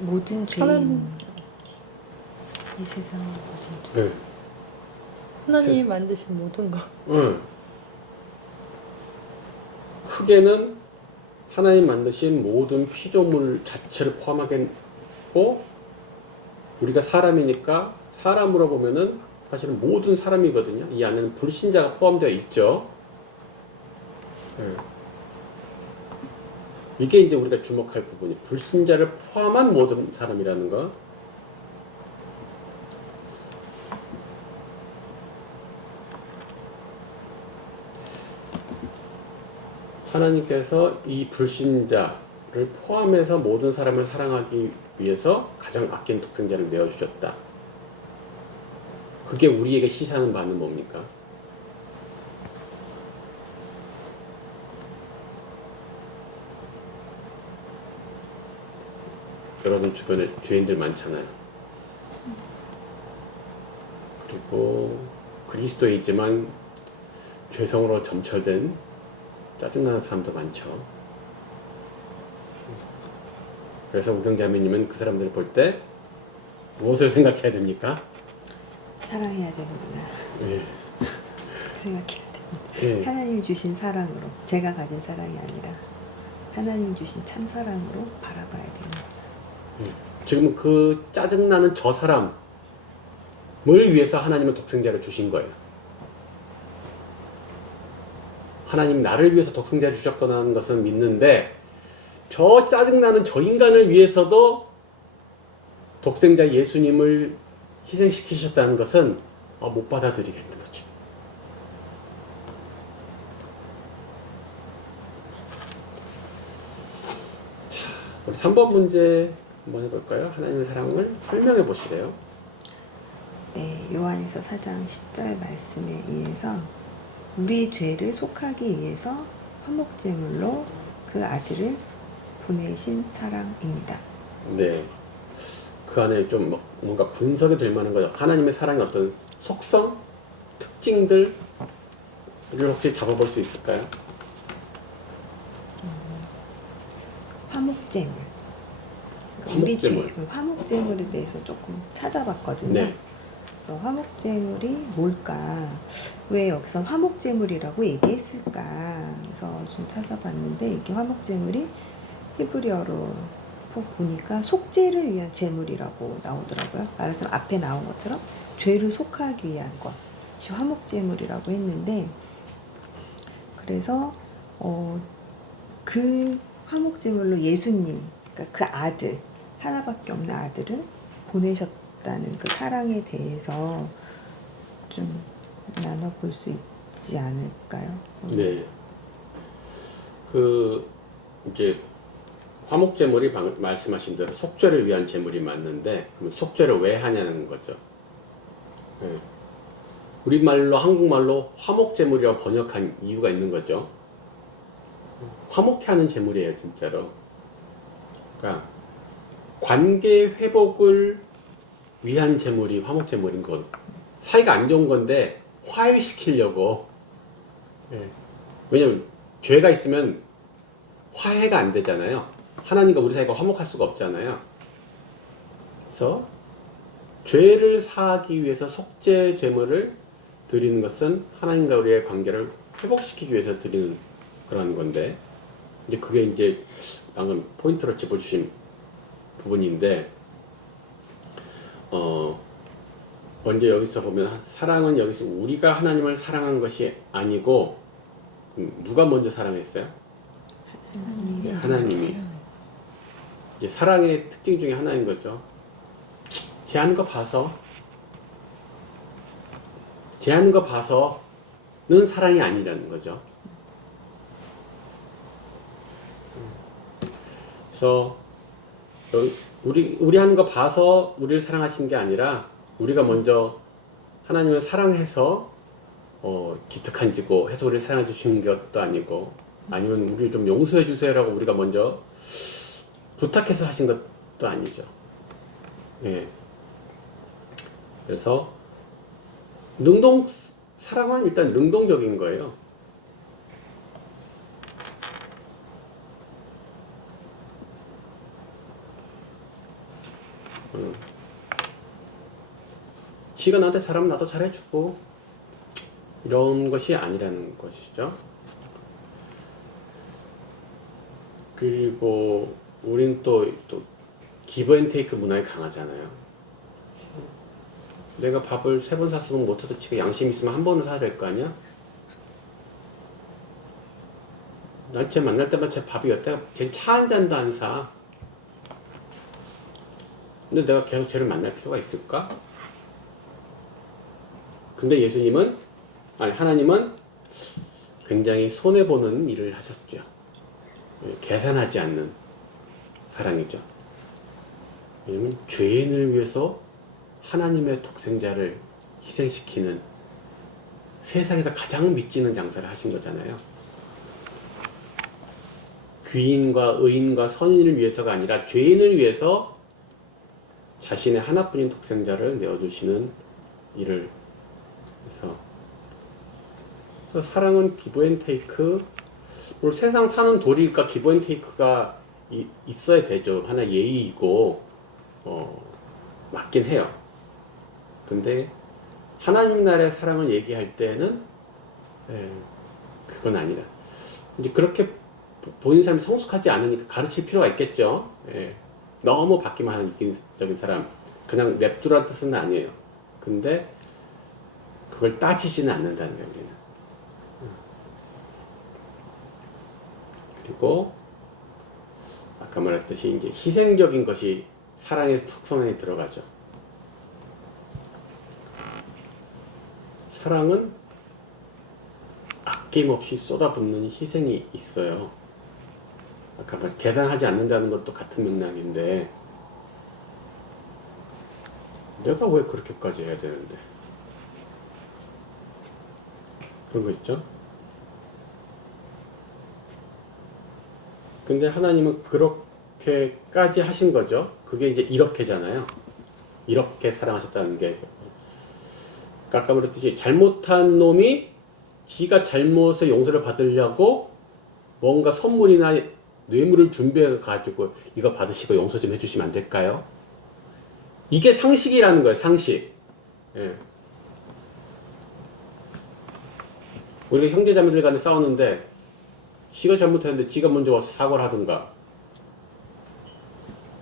모든 죄인, 하나님. 이 세상 모든 죄. 예. 하나님이 만드신 모든 거. 크게는 하나님 만드신 모든 피조물 자체를 포함하겠고, 우리가 사람이니까 사람으로 보면은 사실은 모든 사람이거든요. 이 안에는 불신자가 포함되어 있죠. 예. 이게 이제 우리가 주목할 부분이 불신자를 포함한 모든 사람이라는 거. 하나님께서 이 불신자를 포함해서 모든 사람을 사랑하기 위해서 가장 아낀 독생자를 내어주셨다. 그게 우리에게 시사하는 바는 뭡니까? 여러분 주변에 죄인들 많잖아요. 그리고 그리스도이지만 죄성으로 점철된 짜증나는 사람도 많죠. 그래서 우경자매님은 그 사람들을 볼 때 무엇을 생각해야 됩니까? 사랑해야 되는구나. 예. 생각해야 됩니다. 예. 하나님 주신 사랑으로, 제가 가진 사랑이 아니라 하나님 주신 참 사랑으로 바라봐야 됩니다. 지금 그 짜증나는 저 사람을 위해서 하나님은 독생자를 주신 거예요. 하나님 나를 위해서 독생자를 주셨거나 것은 믿는데, 저 짜증나는 저 인간을 위해서도 독생자 예수님을 희생시키셨다는 것은 못 받아들이겠는 거죠. 자, 우리 3번 문제 한번 해볼까요? 하나님의 사랑을 설명해 보시래요. 네, 요한에서 4장 10절 말씀에 의해서 우리 죄를 속하기 위해서 화목제물로 그 아들을 보내신 사랑입니다. 네. 그 안에 좀 뭔가 분석이 될 만한 거죠. 하나님의 사랑의 어떤 속성, 특징들을 혹시 잡아볼 수 있을까요? 화목제물. 그러니까 우리 화목제물. 죄, 화목제물에 대해서 조금 찾아봤거든요. 네. 그래서 화목제물이 뭘까? 왜 여기서 화목제물이라고 얘기했을까? 그래서 좀 찾아봤는데 이게 화목제물이 히브리어로 보니까 속죄를 위한 제물이라고 나오더라고요. 말하자면 앞에 나온 것처럼 죄를 속하기 위한 것, 화목제물이라고 했는데, 그래서 그 화목제물로 예수님, 그러니까 그 아들, 하나밖에 없는 아들을 보내셨다는 그 사랑에 대해서 좀 나눠볼 수 있지 않을까요? 네. 그 이제 화목제물이 말씀하신 대로 속죄를 위한 제물이 맞는데, 그럼 속죄를 왜 하냐는 거죠. 네. 우리말로 한국말로 화목제물이라고 번역한 이유가 있는 거죠. 화목해 하는 제물이에요, 진짜로. 그러니까 관계 회복을 위한 제물이 화목제물인 건, 사이가 안 좋은 건데 화해시키려고. 예. 왜냐면 죄가 있으면 화해가 안 되잖아요. 하나님과 우리 사이가 화목할 수가 없잖아요. 그래서 죄를 사하기 위해서 속죄 제물을 드리는 것은 하나님과 우리의 관계를 회복시키기 위해서 드리는 그런 건데, 이제 그게 이제 방금 포인트로 짚어주신 부분인데, 먼저 여기서 보면 사랑은 여기서 우리가 하나님을 사랑한 것이 아니고 누가 먼저 사랑했어요? 네, 하나님이. 이제 사랑의 특징 중에 하나인 거죠. 제하는 거 봐서는 사랑이 아니라는 거죠. 그래서 우리 하는 거 봐서 우리를 사랑하신 게 아니라 우리가 먼저 하나님을 사랑해서 기특한지고 해서 우리를 사랑해 주시는 것도 아니고, 아니면 우리를 좀 용서해 주세요라고 우리가 먼저 부탁해서 하신 것도 아니죠. 예. 그래서 사랑은 일단 능동적인 거예요. 지가 나한테 잘하면 나도 잘해주고 이런 것이 아니라는 것이죠. 그리고 우린 또 기브 앤 테이크 문화에 강하잖아요. 내가 밥을 3번 샀으면 못해도 지가 양심 있으면 한 번은 사야 될 거 아니야? 난 쟤 만날 때마다 쟤 밥이 여태가 쟤 차 한 잔도 안 사. 근데 내가 계속 쟤를 만날 필요가 있을까? 근데 하나님은 굉장히 손해보는 일을 하셨죠. 계산하지 않는 사랑이죠. 왜냐면 죄인을 위해서 하나님의 독생자를 희생시키는 세상에서 가장 믿지는 장사를 하신 거잖아요. 귀인과 의인과 선인을 위해서가 아니라 죄인을 위해서 자신의 하나뿐인 독생자를 내어주시는 일을 해서, 사랑은 기브 앤 테이크, 물론 세상 사는 도리니까 기브 앤 테이크가 있어야 되죠. 하나 예의이고 맞긴 해요. 근데 하나님 나라의 사랑을 얘기할 때는 그건 아니라, 이제 그렇게 본인 삶이 성숙하지 않으니까 가르칠 필요가 있겠죠. 너무 받기만 하는 이기적인 사람, 그냥 냅두라는 뜻은 아니에요. 근데 그걸 따지지는 않는다는 거예요, 우리는. 그리고 아까 말했듯이 이제 희생적인 것이 사랑의 특성에 들어가죠. 사랑은 아낌없이 쏟아붓는 희생이 있어요. 아까 계산하지 않는다는 것도 같은 맥락인데, 내가 왜 그렇게까지 해야 되는데, 그런 거 있죠. 근데 하나님은 그렇게까지 하신 거죠. 그게 이제 이렇게잖아요. 이렇게 사랑하셨다는 게, 아까 말했듯이 잘못한 놈이 지가 잘못의 용서를 받으려고 뭔가 선물이나 뇌물을 준비해 가지고 이거 받으시고 용서 좀 해주시면 안 될까요? 이게 상식이라는 거예요. 상식. 우리가 형제자매들 간에 싸우는데 지가 잘못했는데 지가 먼저 와서 사과를 하든가,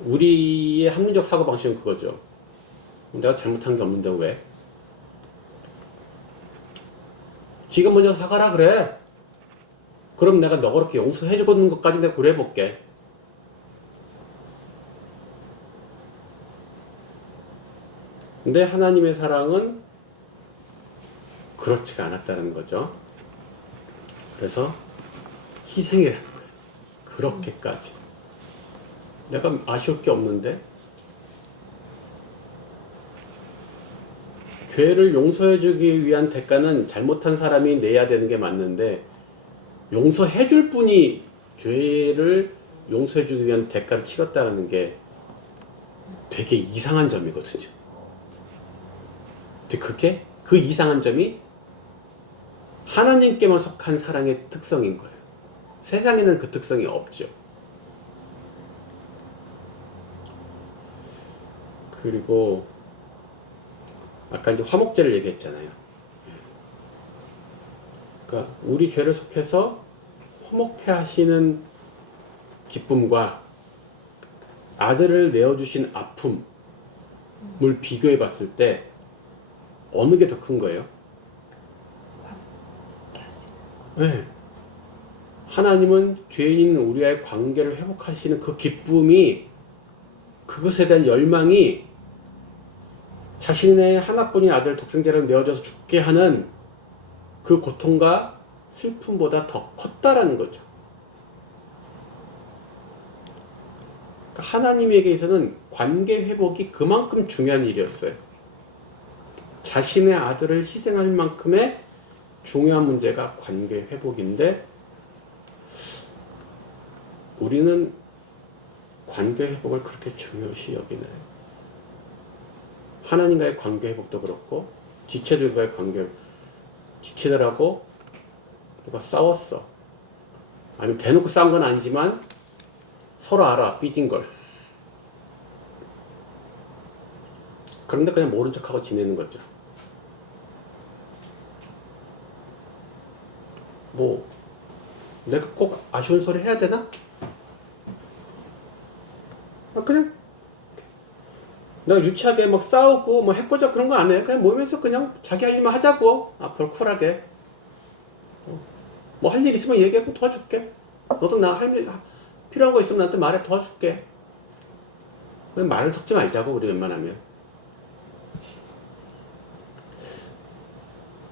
우리의 합리적 사고방식은 그거죠. 내가 잘못한 게 없는데 왜? 지가 먼저 사과라 그래. 그럼 내가 너 그렇게 용서해주는 것까지 내가 고려해볼게. 근데 하나님의 사랑은 그렇지가 않았다는 거죠. 그래서 희생이라는 거예요. 그렇게까지. 내가 아쉬울 게 없는데, 죄를 용서해주기 위한 대가는 잘못한 사람이 내야 되는 게 맞는데, 용서해줄 분이 죄를 용서해주기 위한 대가를 치렀다는 게 되게 이상한 점이거든요. 근데 그 이상한 점이 하나님께만 속한 사랑의 특성인 거예요. 세상에는 그 특성이 없죠. 그리고 아까 이제 화목제를 얘기했잖아요. 그러니까 우리 죄를 속해서 화목해 하시는 기쁨과 아들을 내어주신 아픔을 비교해 봤을 때 어느 게 더 큰 거예요? 네. 하나님은 죄인인 우리와의 관계를 회복하시는 그 기쁨이, 그것에 대한 열망이 자신의 하나뿐인 아들 독생자를 내어줘서 죽게 하는 그 고통과 슬픔보다 더 컸다라는 거죠. 그러니까 하나님에게서는 관계 회복이 그만큼 중요한 일이었어요. 자신의 아들을 희생할 만큼의 중요한 문제가 관계 회복인데, 우리는 관계 회복을 그렇게 중요시 여기나요? 하나님과의 관계 회복도 그렇고, 지체들과의 관계, 지체들하고 누가 싸웠어. 아니면 대놓고 싸운 건 아니지만 서로 알아, 삐진 걸. 그런데 그냥 모른 척하고 지내는 거죠. 뭐 내가 꼭 아쉬운 소리 해야 되나? 그냥 내가 유치하게 막 싸우고 뭐 해코자 그런 거 안 해. 그냥 모이면서 그냥 자기 할 일만 하자고. 앞으로 쿨하게. 뭐 할 일 있으면 얘기하고 도와줄게. 너도 나 할 일 필요한 거 있으면 나한테 말해, 도와줄게. 그냥 말을 섞지 말자고, 우리 웬만하면.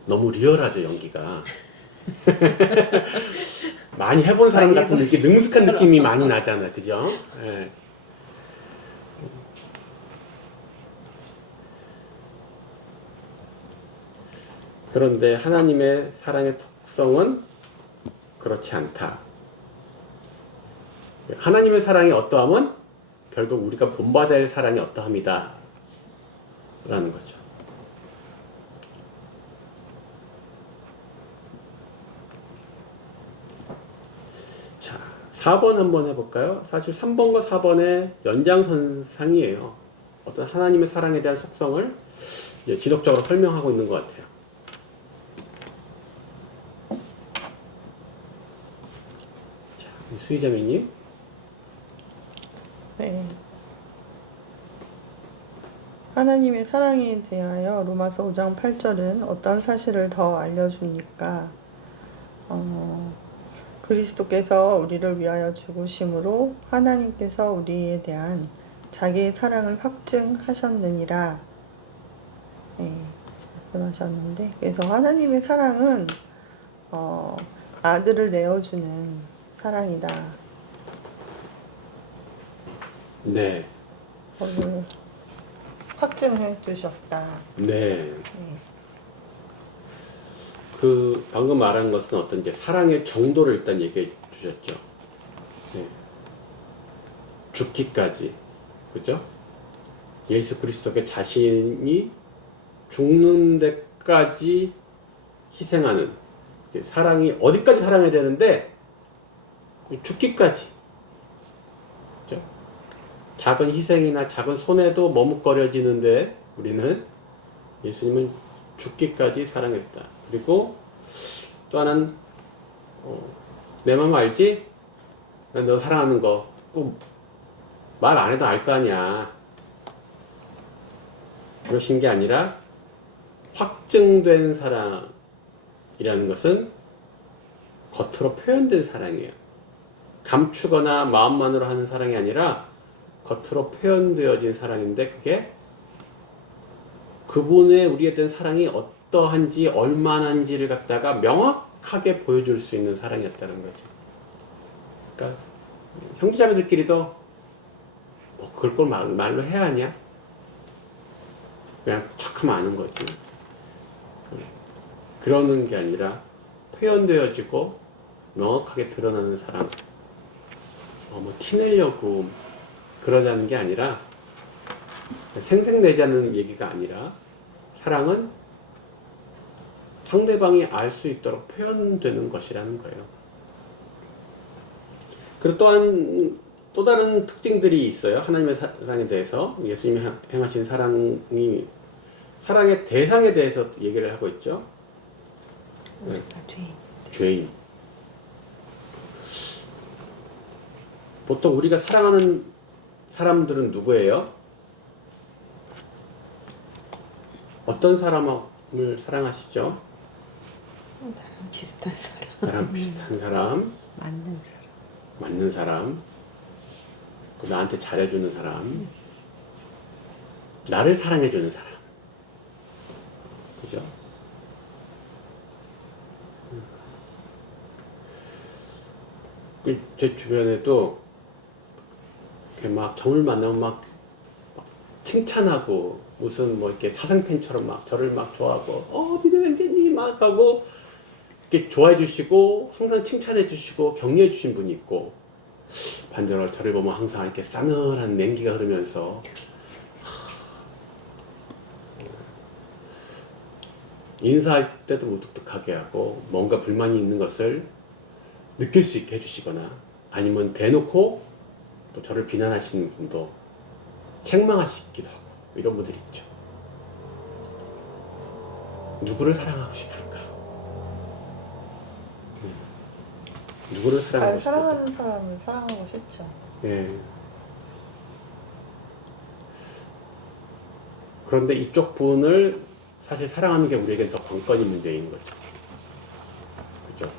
너무 리얼하죠, 연기가. 많이 해본 사람 같은 느낌, 능숙한 느낌이 많이 나잖아요, 그죠? 네. 그런데 하나님의 사랑의 특성은 그렇지 않다. 하나님의 사랑이 어떠함은 결국 우리가 본받아야 할 사랑이 어떠함이다 라는 거죠. 자, 4번 한번 해볼까요? 사실 3번과 4번의 연장선상이에요. 어떤 하나님의 사랑에 대한 속성을 이제 지속적으로 설명하고 있는 것 같아요. 자, 수희자매님. 네. 하나님의 사랑에 대하여 로마서 5장 8절은 어떤 사실을 더 알려줍니까? 그리스도께서 우리를 위하여 죽으심으로 하나님께서 우리에 대한 자기의 사랑을 확증하셨느니라. 네, 말씀하셨는데, 그래서 하나님의 사랑은 아들을 내어주는 사랑이다. 네. 그걸 확증해 주셨다. 네. 네. 그 방금 말한 것은 어떤 이제 사랑의 정도를 일단 얘기해 주셨죠. 네. 죽기까지, 그죠? 예수 그리스도께 자신이 죽는 데까지 희생하는 사랑이, 어디까지 사랑해야 되는데 죽기까지, 그죠? 작은 희생이나 작은 손해도 머뭇거려지는데 우리는 예수님은 죽기까지 사랑했다. 그리고 또 하나는 내 마음 알지? 너 사랑하는 거 꼭 말 안 해도 알 거 아니야. 그러신 게 아니라 확증된 사랑이라는 것은 겉으로 표현된 사랑이에요. 감추거나 마음만으로 하는 사랑이 아니라 겉으로 표현되어진 사랑인데, 그게 그분의 우리에 대한 사랑이 어떠한지 얼마나인지를 갖다가 명확하게 보여줄 수 있는 사랑이었다는 거죠. 그러니까 형제자매들끼리도 뭐 그걸 꼭 말로 해야 하냐? 그냥 척하면 아는 거지. 그러는 게 아니라 표현되어지고 명확하게 드러나는 사랑. 뭐 티내려고 그러자는 게 아니라, 생색내자는 얘기가 아니라, 사랑은 상대방이 알 수 있도록 표현되는 것이라는 거예요. 그리고 또한 또 다른 특징들이 있어요. 하나님의 사랑에 대해서 예수님이 행하신 사랑의 대상에 대해서 얘기를 하고 있죠. 우리가 죄인. 죄인. 보통 우리가 사랑하는 사람들은 누구예요? 어떤 사람을 사랑하시죠? 나랑 비슷한 사람. 나랑 비슷한 사람, 맞는 사람. 맞는 사람, 또 나한테 잘해주는 사람, 나를 사랑해주는 사람. 그죠? 제 주변에도 이렇게 막 정을 만나면 막 칭찬하고 무슨 뭐 이렇게 사생팬처럼 막 저를 막 좋아하고 믿음 형제님 막 하고 이렇게 좋아해 주시고 항상 칭찬해 주시고 격려해 주신 분이 있고, 반대로 저를 보면 항상 이렇게 싸늘한 냉기가 흐르면서 인사할 때도 무뚝뚝하게 하고 뭔가 불만이 있는 것을 느낄 수 있게 해주시거나, 아니면 대놓고 또 저를 비난하시는 분도 책망하시기도 하고, 이런 분들이 있죠. 누구를 사랑하고 싶을까? 누구를 사랑하고 싶을까? 사랑하는 사람을 사랑하고 싶죠. 예. 그런데 이쪽 분을 사실 사랑하는 게 우리에겐 더 관건이 문제인 거죠. 그죠?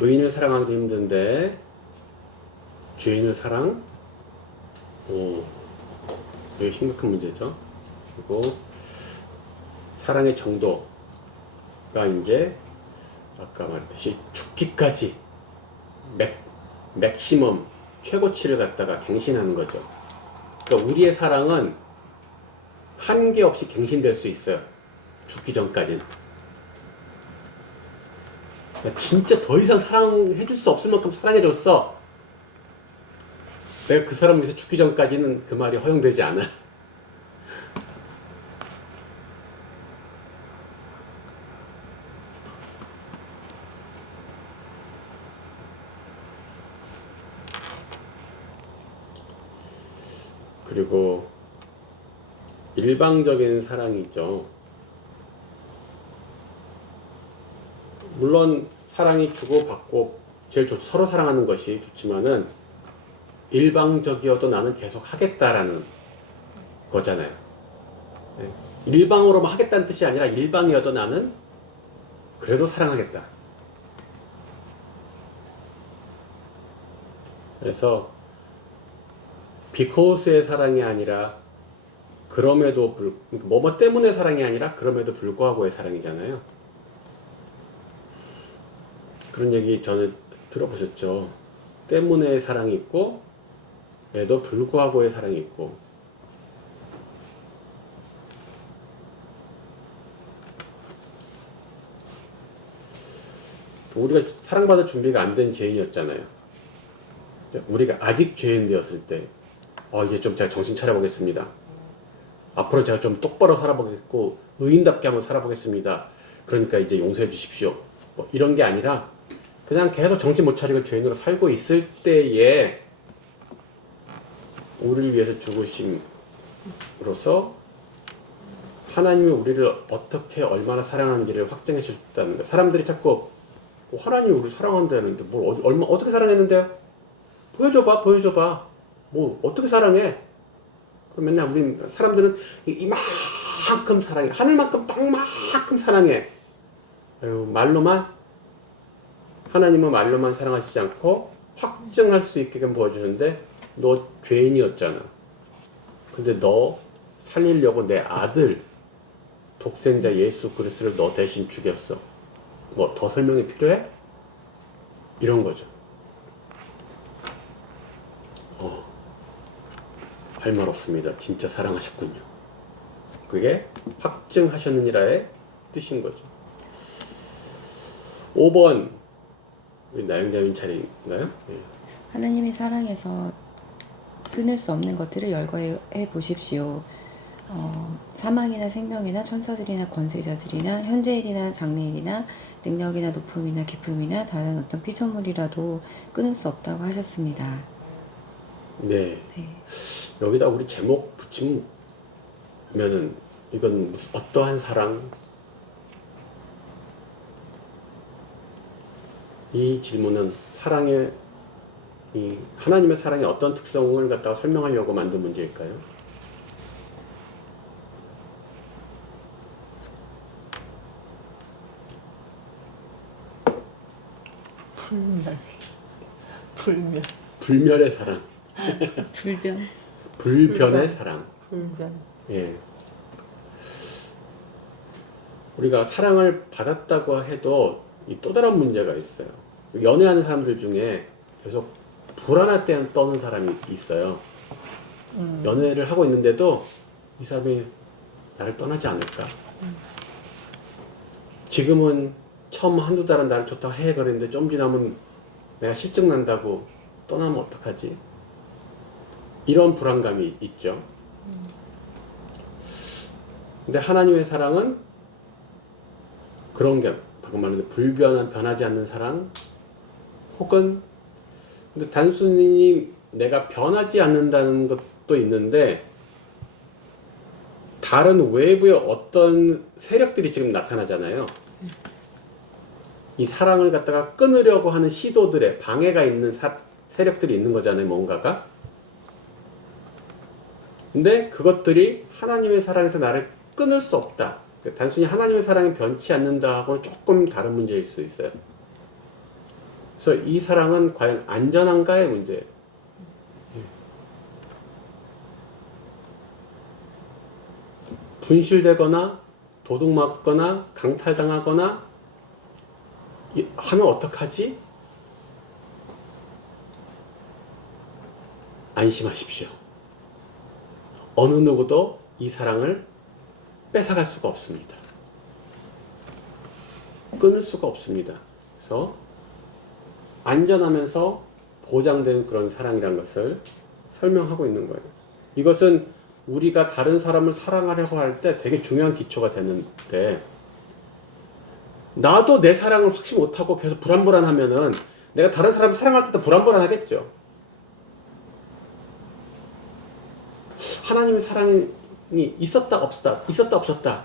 의인을 사랑하기도 힘든데 죄인을 사랑? 이게 심각한 문제죠. 그리고 사랑의 정도가 이제 아까 말했듯이 죽기까지 맥시멈 최고치를 갖다가 갱신하는 거죠. 그러니까 우리의 사랑은 한계 없이 갱신될 수 있어요. 죽기 전까지는. 그러니까 진짜 더 이상 사랑해줄 수 없을 만큼 사랑해줬어. 내가 그 사람을 위해서 죽기 전까지는 그 말이 허용되지 않아. 그리고 일방적인 사랑이죠. 물론 사랑이 주고받고 제일 서로 사랑하는 것이 좋지만은 일방적이어도 나는 계속 하겠다라는 거잖아요. 일방으로만 하겠다는 뜻이 아니라 일방이어도 나는 그래도 사랑하겠다. 그래서 비코스의 사랑이 아니라 그럼에도 뭐뭐 때문에 사랑이 아니라 그럼에도 불구하고의 사랑이잖아요. 그런 얘기 전에 들어보셨죠? 때문에 사랑이 있고 에도 불구하고의 사랑이 있고. 우리가 사랑받을 준비가 안 된 죄인이었잖아요. 우리가 아직 죄인 되었을 때 이제 좀 제가 정신 차려보겠습니다. 앞으로 제가 좀 똑바로 살아보겠고 의인답게 한번 살아보겠습니다. 그러니까 이제 용서해 주십시오. 뭐 이런 게 아니라 그냥 계속 정신 못 차리고 죄인으로 살고 있을 때에 우리를 위해서 죽으심으로써 하나님이 우리를 어떻게 얼마나 사랑하는지를 확증해 주셨다는 거예요. 사람들이 자꾸 하나님이 우리를 사랑한다는데 어떻게 사랑했는데? 보여줘봐. 뭐 어떻게 사랑해? 그럼 맨날 사람들은 이만큼 사랑해. 하늘만큼 땅만큼 사랑해. 말로만, 하나님은 말로만 사랑하시지 않고 확증할 수 있게끔 보여주는데, 너 죄인이었잖아. 근데 너 살리려고 내 아들 독생자 예수 그리스도를 너 대신 죽였어. 뭐 더 설명이 필요해? 이런 거죠. 할 말 없습니다. 진짜 사랑하셨군요. 그게 확증하셨느니라의 뜻인 거죠. 5번 우리 나영자님 차례인가요? 네. 하나님의 사랑에서 끊을 수 없는 것들을 열거해 보십시오. 사망이나 생명이나 천사들이나 권세자들이나 현재일이나 장래일이나 능력이나 높음이나 기품이나 다른 어떤 피조물이라도 끊을 수 없다고 하셨습니다. 네. 네. 여기다 우리 제목 붙이면은 이건 무슨 어떠한 사랑? 이 질문은 사랑의 이 하나님의 사랑의 어떤 특성을 갖다가 설명하려고 만든 문제일까요? 불멸. 불멸. 불멸의 사랑, 불변. 불변의 불변. 사랑. 불변. 예. 우리가 사랑을 받았다고 해도 이 또 다른 문제가 있어요. 연애하는 사람들 중에 계속 불안할 때 떠는 사람이 있어요. 연애를 하고 있는데도 이 사람이 나를 떠나지 않을까? 지금은 처음 한두 달은 나를 좋다고 해 그랬는데 좀 지나면 내가 실증 난다고 떠나면 어떡하지? 이런 불안감이 있죠. 근데 하나님의 사랑은 그런 게 방금 말한 불변한 변하지 않는 사랑 혹은 근데 단순히 내가 변하지 않는다는 것도 있는데 다른 외부의 어떤 세력들이 지금 나타나잖아요. 이 사랑을 갖다가 끊으려고 하는 시도들에 방해가 있는 세력들이 있는 거잖아요. 뭔가가. 근데 그것들이 하나님의 사랑에서 나를 끊을 수 없다. 단순히 하나님의 사랑이 변치 않는다 하고는 조금 다른 문제일 수 있어요. 그래서 이 사랑은 과연 안전한가의 문제예요. 분실되거나 도둑맞거나 강탈당하거나 하면 어떡하지? 안심하십시오. 어느 누구도 이 사랑을 뺏어갈 수가 없습니다. 끊을 수가 없습니다. 그래서 안전하면서 보장된 그런 사랑이라는 것을 설명하고 있는 거예요. 이것은 우리가 다른 사람을 사랑하려고 할 때 되게 중요한 기초가 되는데 나도 내 사랑을 확신 못하고 계속 불안불안하면은 내가 다른 사람을 사랑할 때도 불안불안하겠죠. 하나님의 사랑이 있었다 없었다.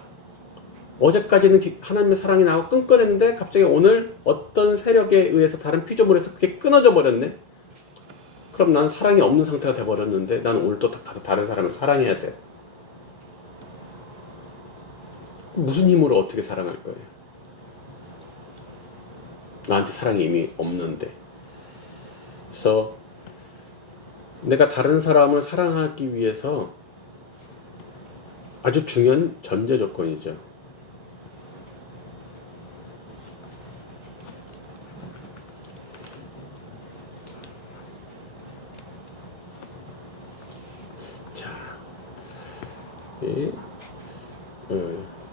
어제까지는 하나님의 사랑이 나하고 끈끈했는데 갑자기 오늘 어떤 세력에 의해서 다른 피조물에서 그게 끊어져 버렸네. 그럼 난 사랑이 없는 상태가 돼버렸는데 나는 오늘 또 가서 다른 사람을 사랑해야 돼. 무슨 힘으로 어떻게 사랑할 거예요? 나한테 사랑이 이미 없는데. 그래서 내가 다른 사람을 사랑하기 위해서 아주 중요한 전제 조건이죠. 자,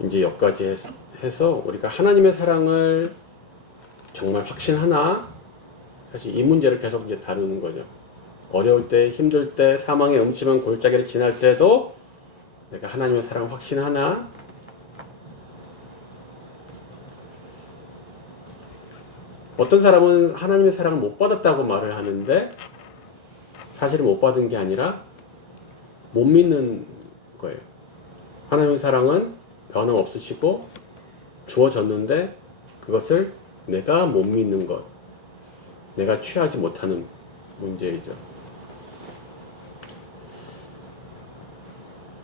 이제 여기까지 해서 우리가 하나님의 사랑을 정말 확신하나? 사실 이 문제를 계속 이제 다루는 거죠. 어려울 때, 힘들 때, 사망의 음침한 골짜기를 지날 때도 내가 하나님의 사랑을 확신하나? 어떤 사람은 하나님의 사랑을 못 받았다고 말을 하는데 사실은 못 받은 게 아니라 못 믿는 거예요. 하나님의 사랑은 변함없으시고 주어졌는데 그것을 내가 못 믿는 것, 내가 취하지 못하는 문제이죠.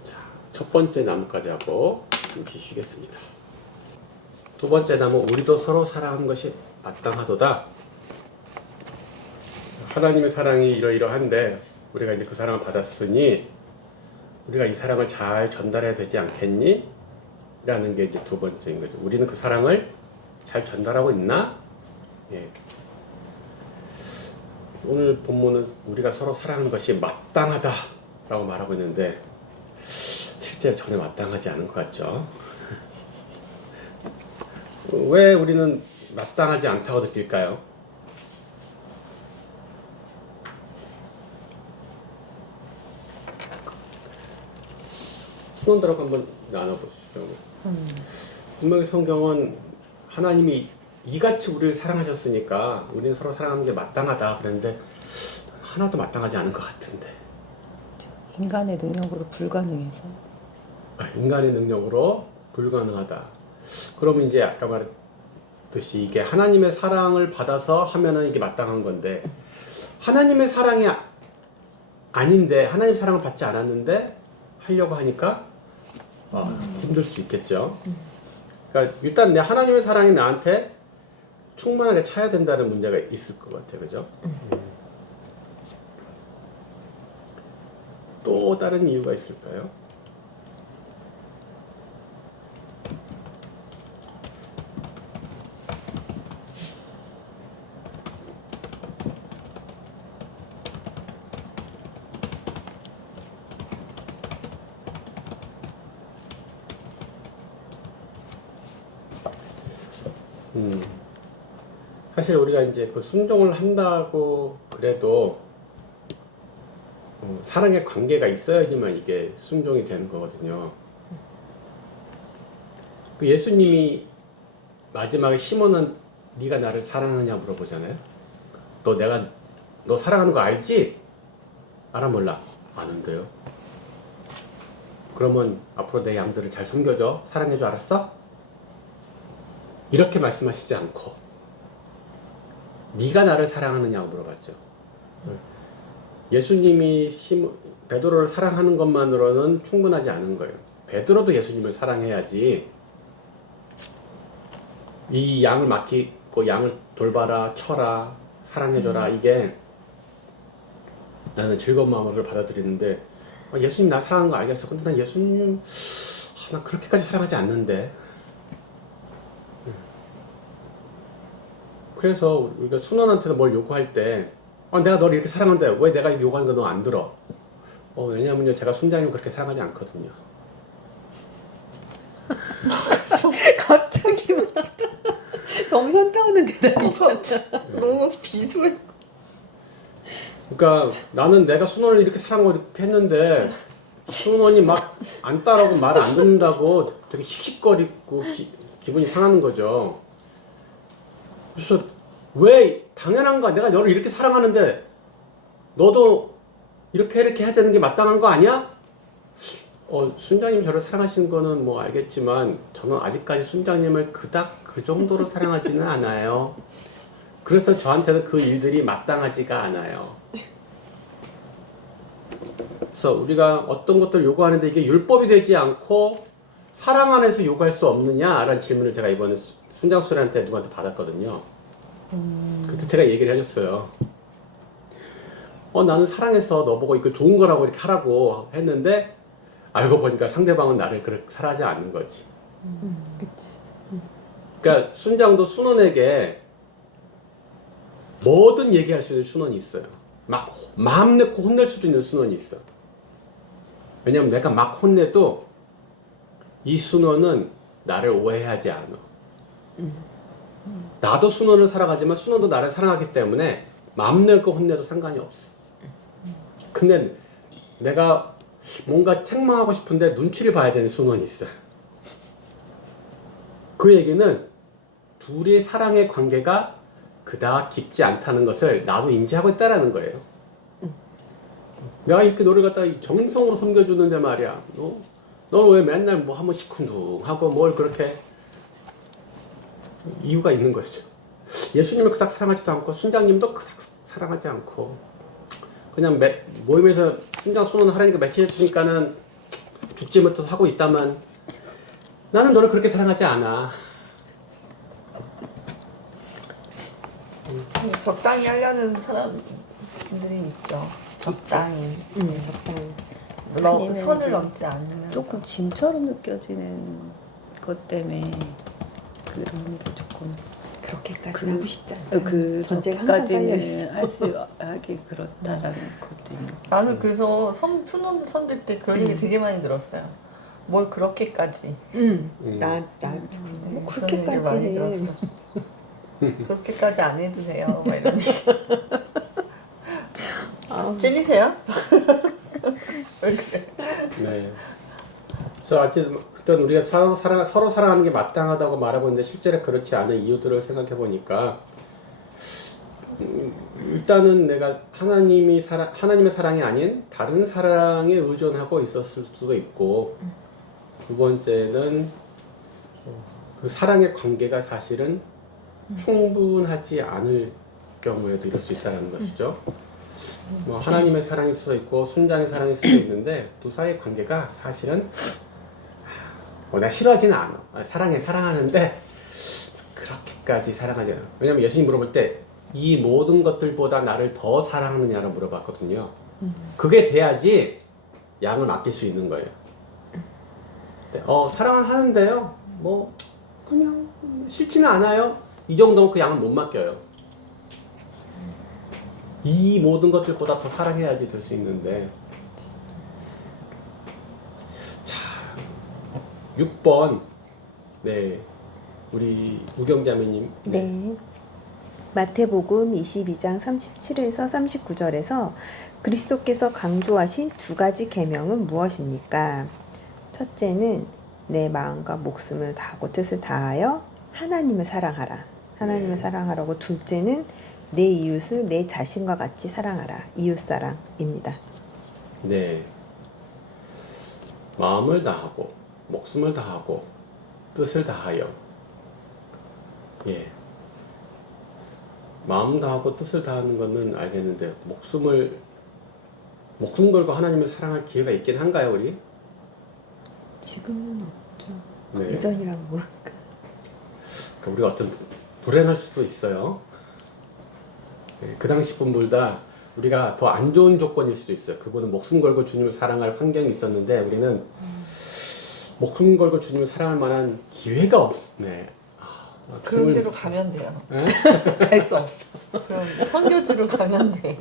자, 첫 번째 나무까지 하고 잠시 쉬겠습니다. 두 번째 나무, 우리도 서로 사랑하는 것이 마땅하도다. 하나님의 사랑이 이러이러한데 우리가 이제 그 사랑을 받았으니 우리가 이 사랑을 잘 전달해야 되지 않겠니? 라는 게 이제 두 번째인 거죠. 우리는 그 사랑을 잘 전달하고 있나? 예. 오늘 본문은 우리가 서로 사랑하는 것이 마땅하다 라고 말하고 있는데 실제 전혀 마땅하지 않은 것 같죠. 왜 우리는 마땅하지 않다고 느낄까요? 순원들하고 한번 나눠보시죠. 분명히 성경은 하나님이 이같이 우리를 사랑하셨으니까 우리는 서로 사랑하는 게 마땅하다 그랬는데 하나도 마땅하지 않은 것 같은데. 인간의 능력으로 불가능해서. 인간의 능력으로 불가능하다. 그러면 이제 아까 말했듯이 이게 하나님의 사랑을 받아서 하면은 이게 마땅한 건데 하나님의 사랑이 아닌데 하나님 사랑을 받지 않았는데 하려고 하니까 힘들 수 있겠죠. 그러니까 일단 내 하나님의 사랑이 나한테 충만하게 차야 된다는 문제가 있을 것 같아요. 그죠? 또 다른 이유가 있을까요? 사실 우리가 이제 그 순종을 한다고 그래도 사랑의 관계가 있어야지만 이게 순종이 되는 거거든요. 그 예수님이 마지막에 시몬은 네가 나를 사랑하냐 물어보잖아요. 너 사랑하는 거 알지? 알아 몰라? 아는데요. 그러면 앞으로 내 양들을 잘 섬겨줘. 사랑해줘. 알았어? 이렇게 말씀하시지 않고 네가 나를 사랑하느냐고 물어봤죠. 예수님이 베드로를 사랑하는 것만으로는 충분하지 않은 거예요. 베드로도 예수님을 사랑해야지 이 양을 맡기고 양을 돌봐라, 쳐라, 사랑해줘라 이게 나는 즐거운 마음으로 그걸 받아들이는데 예수님 나 사랑하는 거 알겠어. 근데 난 예수님 나 그렇게까지 사랑하지 않는데. 그래서 우리가 순원한테도 뭘 요구할 때 내가 너를 이렇게 사랑하는데 왜 내가 요구하는 거 너 안 들어? 왜냐면요 제가 순자님을 그렇게 사랑하지 않거든요. 갑자기 막 너무 현타오는 대답이죠. 너무 비수해. 그러니까 나는 내가 순원을 이렇게 사랑하고 이렇게 했는데 순원이 막 안 따라오고 말을 안 듣는다고 되게 씩씩거리고 기분이 상하는 거죠. 그래서 왜 당연한 거야. 내가 너를 이렇게 사랑하는데 너도 이렇게 해야 되는 게 마땅한 거 아니야? 순자님 저를 사랑하시는 거는 뭐 알겠지만 저는 아직까지 순자님을 그닥 그 정도로 사랑하지는 않아요. 그래서 저한테는 그 일들이 마땅하지가 않아요. 그래서 우리가 어떤 것들을 요구하는데 이게 율법이 되지 않고 사랑 안에서 요구할 수 없느냐라는 질문을 제가 이번에 순장수한테 누구한테 받았거든요. 그때 제가 얘기를 해줬어요. 나는 사랑해서 너보고 이거 좋은 거라고 이렇게 하라고 했는데 알고 보니까 상대방은 나를 그렇게 사랑하지 않는 거지. 그치. 그러니까 순장도 순원에게 뭐든 얘기할 수 있는 순원이 있어요. 막 마음 내고 혼낼 수도 있는 순원이 있어. 왜냐면 내가 막 혼내도 이 순원은 나를 오해하지 않아. 나도 순원을 사랑하지만 순원도 나를 사랑하기 때문에 마음 내고 혼내도 상관이 없어. 근데 내가 뭔가 책망하고 싶은데 눈치를 봐야 되는 순원이 있어. 그 얘기는 둘의 사랑의 관계가 그닥 깊지 않다는 것을 나도 인지하고 있다라는 거예요. 내가 이렇게 너를 갖다 정성으로 섬겨주는데 말이야. 너는 왜 맨날 뭐 한번 시큰둥하고 뭘 그렇게 이유가 있는 거죠. 예수님을 그닥 사랑하지도 않고 순장님도 그닥 사랑하지 않고 그냥 모임에서 순장 순원 하라니까 맥히셨으니까는 죽지 못해서 하고 있다만 나는 너를 그렇게 사랑하지 않아. 적당히 하려는 사람들이 있죠. 적당히. 적당히. 아니면 선을 이제 넘지 않으면서. 조금 짐처럼 느껴지는 것 때문에 그런 게 조금 그렇게까지 하고 싶지 않다. 그 전쟁 항상 깔려 있어. 까지는 할 수 하기 그렇다라는 것도 있는. 나는 그래서 순원 섬길 때 그런 얘기 되게 많이 들었어요. 뭘 그렇게까지. 뭐 그런 그렇게까지 얘기를 많이 해. 들었어. 그렇게까지 안 해도 돼요. 막 이런 얘기. 찔리세요? 왜 그래? 네. 그래서 어쨌든 우리가 서로 사랑하는 게 마땅하다고 말하고 있는데 실제로 그렇지 않은 이유들을 생각해 보니까 일단은 내가 하나님의 사랑이 아닌 다른 사랑에 의존하고 있었을 수도 있고, 두 번째는 그 사랑의 관계가 사실은 충분하지 않을 경우에도 이럴 수 있다는 것이죠. 뭐 하나님의 사랑일 수도 있고 순장의 사랑일 수도 있는데 두 사이의 관계가 사실은 내가 싫어하지는 않아. 사랑하는데 그렇게까지 사랑하지 않아. 왜냐면 예수님 물어볼 때 이 모든 것들보다 나를 더 사랑하느냐고 물어봤거든요. 그게 돼야지 양을 맡길 수 있는 거예요. 사랑하는데요. 뭐 그냥 싫지는 않아요. 이 정도면 그 양은 못 맡겨요. 이 모든 것들보다 더 사랑해야지 될 수 있는데. 자, 6번. 네. 우리 우경자매님. 네. 마태복음 22장 37에서 39절에서 그리스도께서 강조하신 두 가지 계명은 무엇입니까? 첫째는 내 마음과 목숨을 다하고 뜻을 다하여 하나님을 사랑하라. 하나님을 사랑하라고. 둘째는 내 이웃을 내 자신과 같이 사랑하라. 이웃사랑입니다. 네. 마음을 다하고 목숨을 다하고 뜻을 다하여. 예. 마음 다하고 뜻을 다하는 거는 알겠는데 목숨 걸고 하나님을 사랑할 기회가 있긴 한가요, 우리? 지금은 없죠. 네. 예전이랑 모르니까. 그러니까 우리가 어떤 불행할 수도 있어요. 네, 그 당시 분보다 우리가 더 안 좋은 조건일 수도 있어요. 그분은 목숨 걸고 주님을 사랑할 환경이 있었는데 우리는 목숨 걸고 주님을 사랑할 만한 기회가 없네. 그런 데로 가면 돼요. 네? 갈 수 없어. 그럼 선교지로 가면 돼.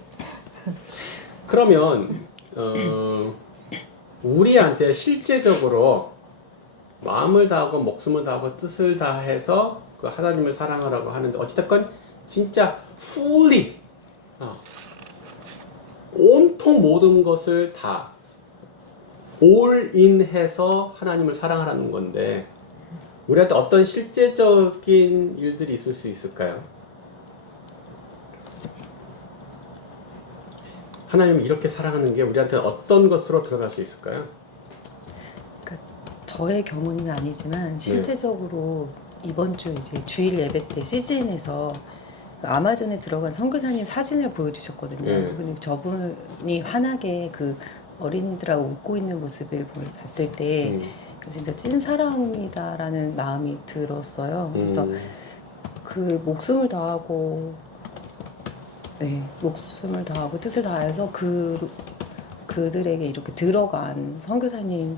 그러면 우리한테 실제적으로 마음을 다하고 목숨을 다하고 뜻을 다해서 그 하나님을 사랑하라고 하는데 어찌됐건 진짜 fully 온통 모든 것을 다 all in 해서 하나님을 사랑하라는 건데 우리한테 어떤 실제적인 일들이 있을 수 있을까요? 하나님을 이렇게 사랑하는 게 우리한테 어떤 것으로 들어갈 수 있을까요? 그러니까 저의 경우는 아니지만 실제적으로 이번 주 이제 주일 예배 때 CGN에서 아마존에 들어간 선교사님 사진을 보여주셨거든요. 근데 저분이 환하게 그 어린이들하고 웃고 있는 모습을 봤을 때 진짜 찐 사랑이다라는 마음이 들었어요. 그래서 그 목숨을 다하고 목숨을 다하고 뜻을 다해서 그들에게 이렇게 들어간 선교사님의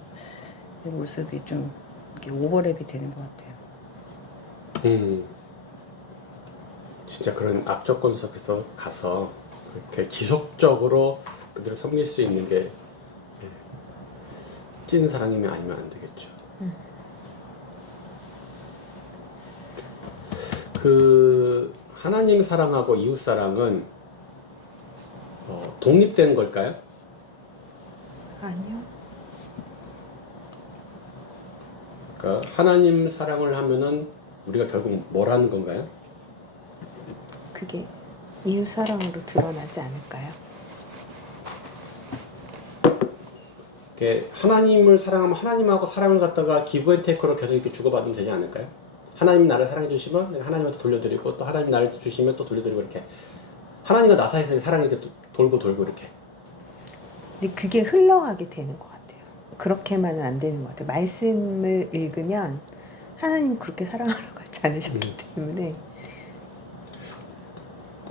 모습이 좀 이렇게 오버랩이 되는 것 같아요. 진짜 그런 악조건 속에서 가서 그렇게 지속적으로 그들을 섬길 수 있는 게 찐 사랑이면 아니면 안 되겠죠. 그 하나님 사랑하고 이웃 사랑은 독립된 걸까요? 아니요. 그러니까 하나님 사랑을 하면은 우리가 결국 뭘 하는 건가요? 그게 이웃사랑으로 드러나지 않을까요? 하나님을 사랑하면 하나님하고 사랑을 갖다가 기브 앤 테이크로 계속 이렇게 주고받으면 되지 않을까요? 하나님 나를 사랑해 주시면 내가 하나님한테 돌려드리고 또 하나님 나를 주시면 또 돌려드리고 이렇게 하나님과 나 사이에서 사랑이 이렇게 돌고 이렇게. 근데 그게 흘러가게 되는 것 같아요. 그렇게만은 안 되는 것 같아요. 말씀을 읽으면 하나님 그렇게 사랑하라고 하지 않으셨기 때문에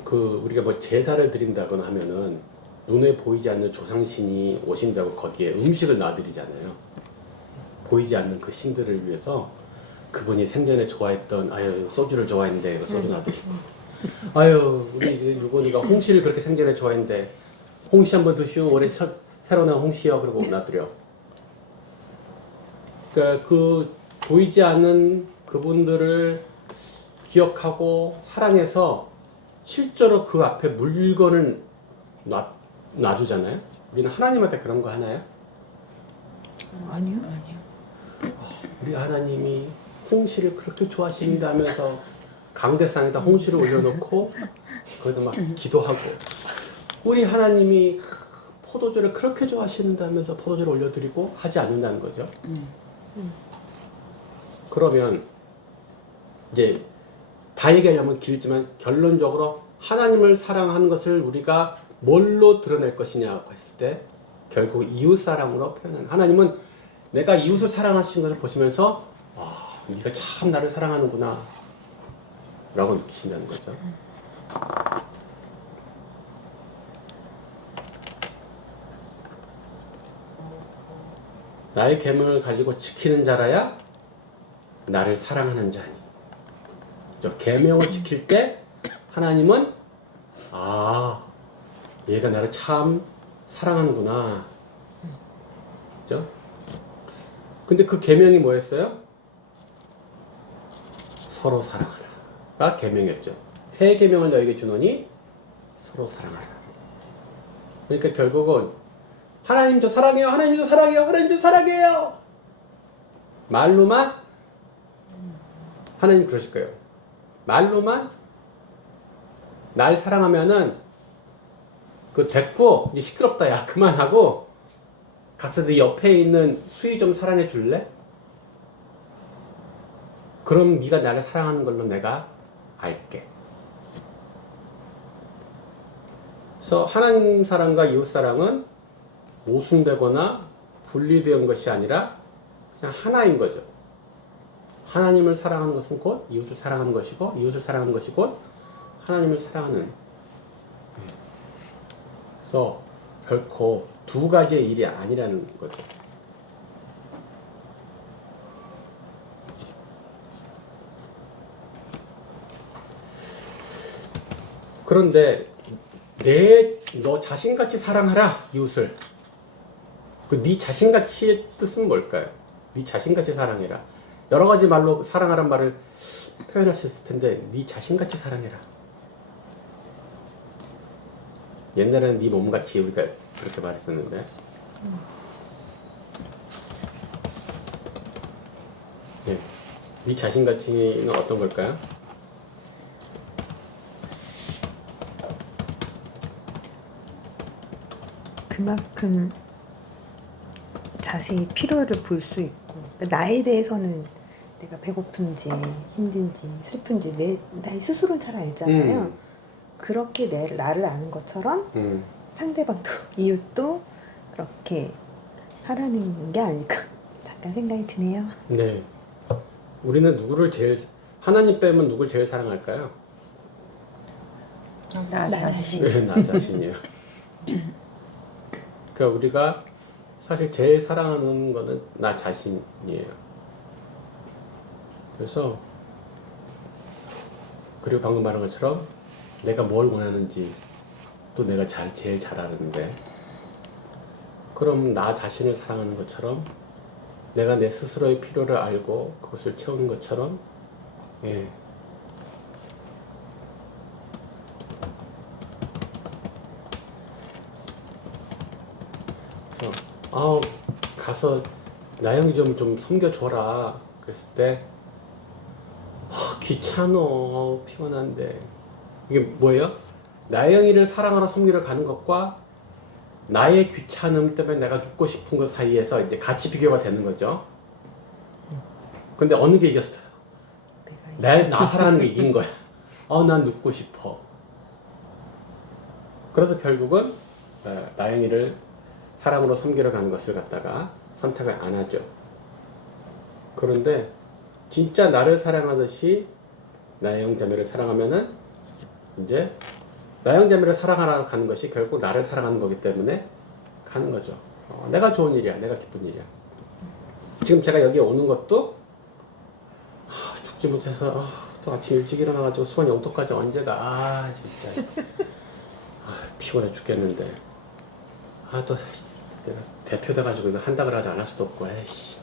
우리가 뭐 제사를 드린다거나 하면은 눈에 보이지 않는 조상신이 오신다고 거기에 음식을 놔드리잖아요. 보이지 않는 그 신들을 위해서 그분이 생전에 좋아했던 소주를 좋아했는데 이거 소주 놔드리고 우리 누구니가 홍시를 그렇게 생전에 좋아했는데 홍시 한번 드시오. 올해 새로 나온 홍시요. 그러고 놔드려. 그러니까 그 보이지 않는 그분들을 기억하고 사랑해서 실제로 그 앞에 물건을 놔주잖아요. 우리는 하나님한테 그런 거 하나요? 아니요. 우리 하나님이 홍시를 그렇게 좋아하신다면서 강대상에다 홍시를 올려놓고 거기다 막 기도하고, 우리 하나님이 포도주를 그렇게 좋아하신다면서 포도주를 올려드리고 하지 않는다는 거죠. 그러면 이제 다 얘기하려면 길지만 결론적으로 하나님을 사랑하는 것을 우리가 뭘로 드러낼 것이냐고 했을 때 결국 이웃사랑으로 표현하는, 하나님은 내가 이웃을 사랑하시는 것을 보시면서 네가 참 나를 사랑하는구나 라고 느끼신다는 거죠. 나의 계명을 가지고 지키는 자라야 나를 사랑하는 자니. 계명을 지킬 때 하나님은 얘가 나를 참 사랑하는구나. 그죠? 근데 그 계명이 뭐였어요? 서로 사랑하라가 계명이었죠. 새 계명을 너에게 주노니 서로 사랑하라. 그러니까 결국은 하나님 저 사랑해요, 하나님 저 사랑해요, 하나님 저 사랑해요 말로만 하나님 그러실 거예요. 말로만 날 사랑하면은 그 됐고 이제 시끄럽다 야 그만하고 가서 네 옆에 있는 수희 좀 사랑해 줄래? 그럼 네가 나를 사랑하는 걸로 내가 알게. 그래서 하나님 사랑과 이웃 사랑은 모순되거나 분리된 것이 아니라 그냥 하나인 거죠. 하나님을 사랑하는 것은 곧 이웃을 사랑하는 것이고, 이웃을 사랑하는 것이 곧 하나님을 사랑하는. 그래서 결코 두 가지의 일이 아니라는 거죠. 그런데 너 자신같이 사랑하라 이웃을. 그 네 자신같이의 뜻은 뭘까요? 네 자신같이 사랑해라. 여러 가지 말로 사랑하란 말을 표현하셨을 텐데 네 자신같이 사랑해라. 옛날에는 네 몸같이 우리가 그렇게 말했었는데 네 자신같이는 어떤 걸까요? 그만큼 자세히 필요를 볼 수 있고, 나에 대해서는 내가 배고픈지 힘든지 슬픈지 나 스스로는 잘 알잖아요. 그렇게 나를 아는 것처럼 상대방도 이웃도 그렇게 하라는 게 아닐까 잠깐 생각이 드네요. 네. 우리는 누구를 하나님 빼면 누굴 제일 사랑할까요? 나 자신. 네, 나 자신이요. 그러니까 우리가 사실 제일 사랑하는 거는 나 자신이에요. 그래서 그리고 방금 말한 것처럼 내가 뭘 원하는지 또 내가 제일 잘 아는데, 그럼 나 자신을 사랑하는 것처럼 내가 내 스스로의 필요를 알고 그것을 채우는 것처럼 그래서 가서 나영이 좀 섬겨줘라 그랬을 때 귀찮어 피곤한데, 이게 뭐예요? 나영이를 사랑하러 섬기러 가는 것과 나의 귀찮음 때문에 내가 눕고 싶은 것 사이에서 이제 같이 비교가 되는 거죠. 근데 어느 게 이겼어요? 나 사랑하는 게 이긴 거야. 난 눕고 싶어. 그래서 결국은 나영이를 사랑으로 섬기러 가는 것을 갖다가 선택을 안 하죠. 그런데 진짜 나를 사랑하듯이 나영 자매를 사랑하면은 이제 나영 자매를 사랑하러 가는 것이 결국 나를 사랑하는 거기 때문에 가는 거죠. 내가 좋은 일이야, 내가 기쁜 일이야. 지금 제가 여기 오는 것도 죽지 못해서 또 아침 일찍 일어나가지고 수원 영토까지 언제 가? 진짜 피곤해 죽겠는데 또 내가 대표 돼가지고 이거 한다고 하지 않을 수도 없고 에이씨.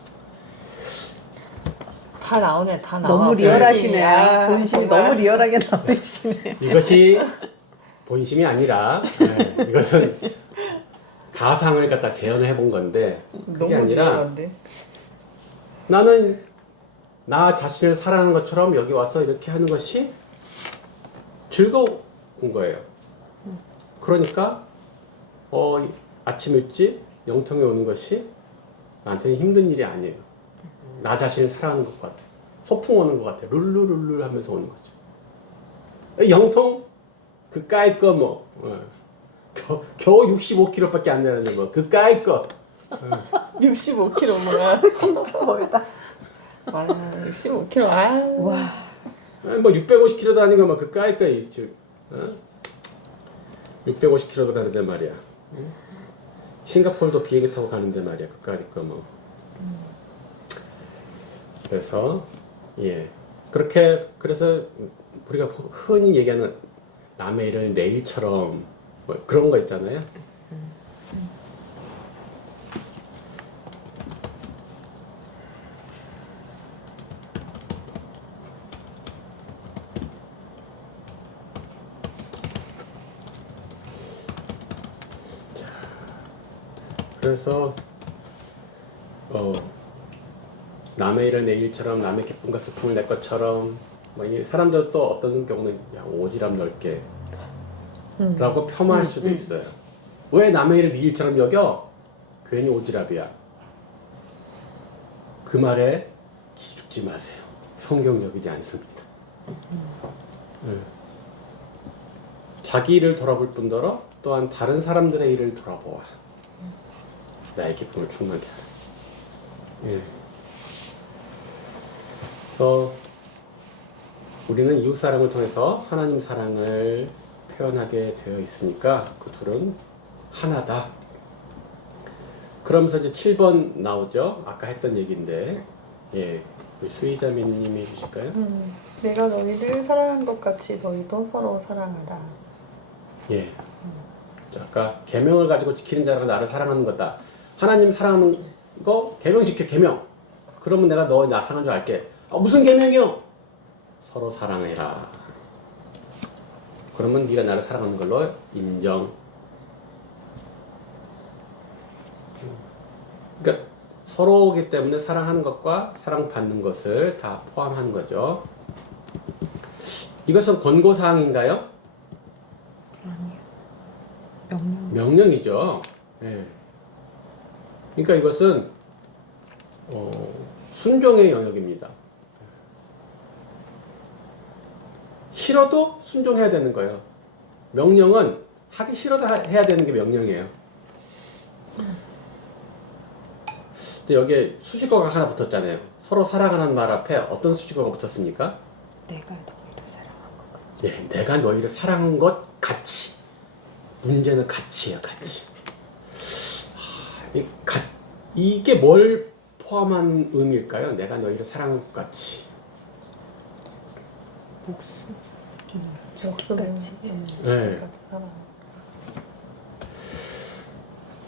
다 나오네, 다 나와. 너무 리얼하시네. 아, 본심이 정말. 너무 리얼하게 나오시네. 이것이 본심이 아니라 이것은 가상을 갖다 재현해 본 건데, 그게 너무 아니라 리얼한데. 나는 나 자신을 사랑하는 것처럼 여기 와서 이렇게 하는 것이 즐거운 거예요. 그러니까 아침 일찍 영통에 오는 것이 나한테는 힘든 일이 아니에요. 나 자신을 사랑하는 것 같아. 소풍 오는 것 같아. 룰루룰루 하면서 오는 거죠. 영통 그까이 거 뭐 겨우 65km밖에 안 되는데 뭐 그까이 거 65km면 진짜 멀다. 와 65km 아 와. 뭐 650km도 아니고 뭐 그까이 거 650km도 가는데 말이야. 싱가포르도 비행기 타고 가는데 말이야. 그까이 거 뭐. 그래서 그래서 우리가 흔히 얘기하는 남의 일을 내 일처럼 뭐 그런 거 있잖아요. 그래서 남의 일을 내 일처럼 남의 기쁨과 슬픔을 내 것처럼 뭐 이 사람들 또 어떤 경우는 야 오지랖 넓게 라고 폄하할 수도 있어요. 왜 남의 일을 네 일처럼 여겨? 괜히 오지랖이야. 그 말에 기죽지 마세요. 성경적이지 않습니다. 자기 일을 돌아볼 뿐더러 또한 다른 사람들의 일을 돌아보아 나의 기쁨을 충만케 하라. 그래서 우리는 이웃 사랑을 통해서 하나님 사랑을 표현하게 되어 있으니까 그 둘은 하나다. 그러면서 이제 7번 나오죠. 아까 했던 얘기인데, 우리 수희자매님이 해주실까요? 내가 너희를 사랑한 것 같이 너희도 서로 사랑하라. 아까 계명을 가지고 지키는 자가 나를 사랑하는 거다. 하나님 사랑하는 거 계명 지켜 계명. 그러면 내가 너 나 사랑하는 줄 알게. 무슨 계명이요? 서로 사랑해라. 그러면 네가 나를 사랑하는 걸로 인정. 그러니까 서로이기 때문에 사랑하는 것과 사랑받는 것을 다 포함하는 거죠. 이것은 권고사항인가요? 아니요. 명령이죠. 그러니까 이것은 순종의 영역입니다. 싫어도 순종해야 되는 거예요. 명령은 하기 싫어도 해야 되는 게 명령이에요. 근데 여기에 수식어가 하나 붙었잖아요. 서로 사랑하는 말 앞에 어떤 수식어가 붙었습니까? 내가 너희를 사랑한 것 같이. 내가 너희를 사랑한 것 같이. 문제는 가치예요, 가치. 이게 뭘 포함한 의미일까요? 내가 너희를 사랑한 것 같이. 같이.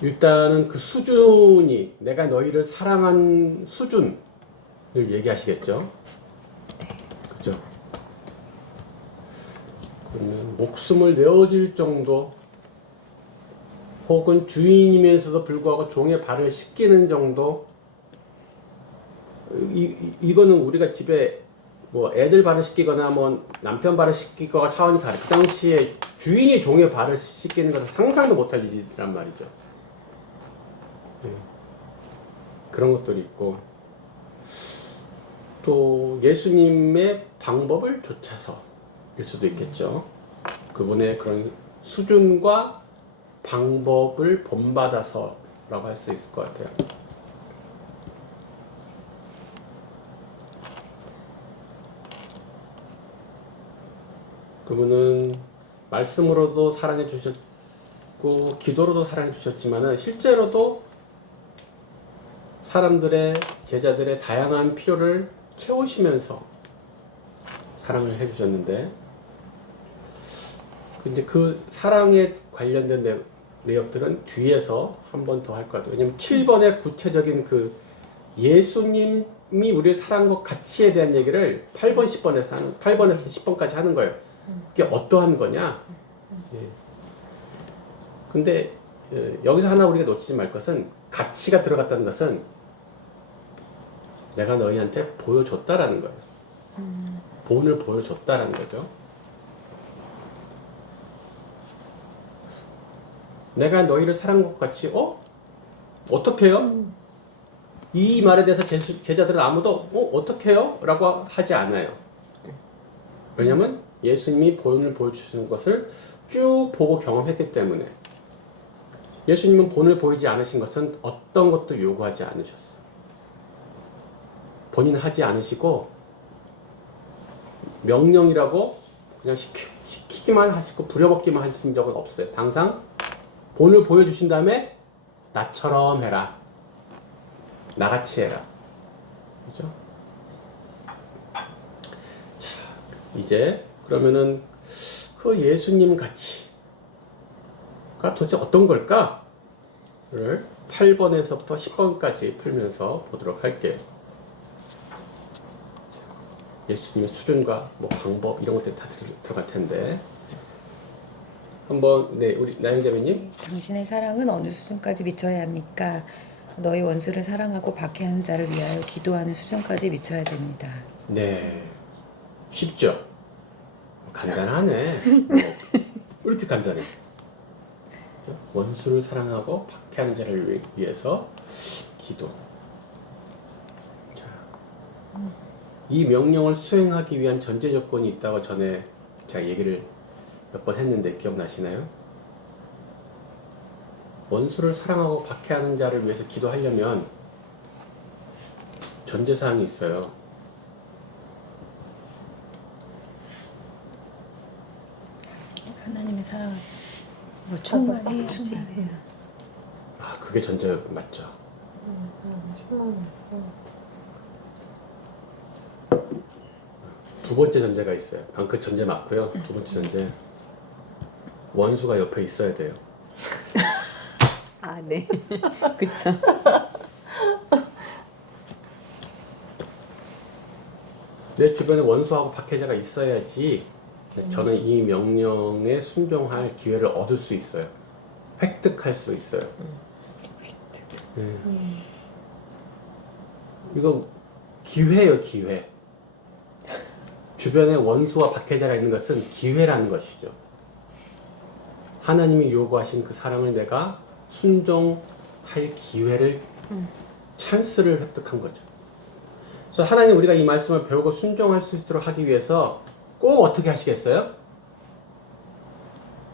일단은 그 수준이 내가 너희를 사랑한 수준을 얘기하시겠죠. 그죠? 그러면 목숨을 내어줄 정도, 혹은 주인이면서도 불구하고 종의 발을 씻기는 정도. 이거는 우리가 집에 뭐 애들 발을 씻기거나 뭐 남편 발을 씻기거나 차원이 다르. 그 당시에 주인이 종의 발을 씻기는 것은 상상도 못할 일이란 말이죠. 그런 것들이 있고, 또 예수님의 방법을 좇아서일 수도 있겠죠. 그분의 그런 수준과 방법을 본받아서라고 할 수 있을 것 같아요. 그분은 말씀으로도 사랑해 주셨고 기도로도 사랑해 주셨지만은 실제로도 사람들의 제자들의 다양한 필요를 채우시면서 사랑을 해 주셨는데, 근데 그 사랑에 관련된 내역들은 뒤에서 한 번 더 할 것 같아요. 왜냐면 7번의 구체적인 그 예수님이 우리를 사랑한 것 가치에 대한 얘기를 8번, 8번에서 10번까지 하는 거예요. 그게 어떠한 거냐? 근데 여기서 하나 우리가 놓치지 말 것은, 가치가 들어갔다는 것은 내가 너희한테 보여줬다라는 거예요. 본을 보여줬다라는 거죠. 내가 너희를 사랑한 것 같이 어떻게 해요? 이 말에 대해서 제자들은 아무도 어떻게 해요? 라고 하지 않아요. 왜냐면 예수님이 본을 보여주시는 것을 쭉 보고 경험했기 때문에. 예수님은 본을 보이지 않으신 것은 어떤 것도 요구하지 않으셨어요. 본인 하지 않으시고 명령이라고 그냥 시키기만 하시고 부려먹기만 하신 적은 없어요. 항상 본을 보여주신 다음에 나처럼 해라. 나같이 해라. 그죠? 자, 이제 그러면은 그 예수님 가치가 도대체 어떤 걸까? 를 8번에서부터 10번까지 풀면서 보도록 할게요. 예수님의 수준과 뭐 방법 이런 것들이 다 들어갈 텐데 한번 우리 나영자매님. 당신의 사랑은 어느 수준까지 미쳐야 합니까? 너희 원수를 사랑하고 박해하는 자를 위하여 기도하는 수준까지 미쳐야 됩니다. 네, 쉽죠? 간단하네. 왜 이렇게 간단해? 원수를 사랑하고 박해하는 자를 위해서 기도. 자, 이 명령을 수행하기 위한 전제 조건이 있다고 전에 제가 얘기를 몇 번 했는데 기억나시나요? 원수를 사랑하고 박해하는 자를 위해서 기도하려면 전제사항이 있어요. 하나님의 사랑으로 충만해야지. 그게 전제 맞죠? 두 번째 전제가 있어요. 그 전제 맞고요. 두 번째 전제, 원수가 옆에 있어야 돼요. 아, 네. 그쵸. 내 주변에 원수하고 박해자가 있어야지 저는 이 명령에 순종할 기회를 얻을 수 있어요. 획득할 수 있어요. 네. 이거 기회예요, 기회. 주변에 원수와 박해자가 있는 것은 기회라는 것이죠. 하나님이 요구하신 그 사랑을 내가 순종할 기회를, 찬스를 획득한 거죠. 그래서 하나님, 우리가 이 말씀을 배우고 순종할 수 있도록 하기 위해서 꼭 어떻게 하시겠어요?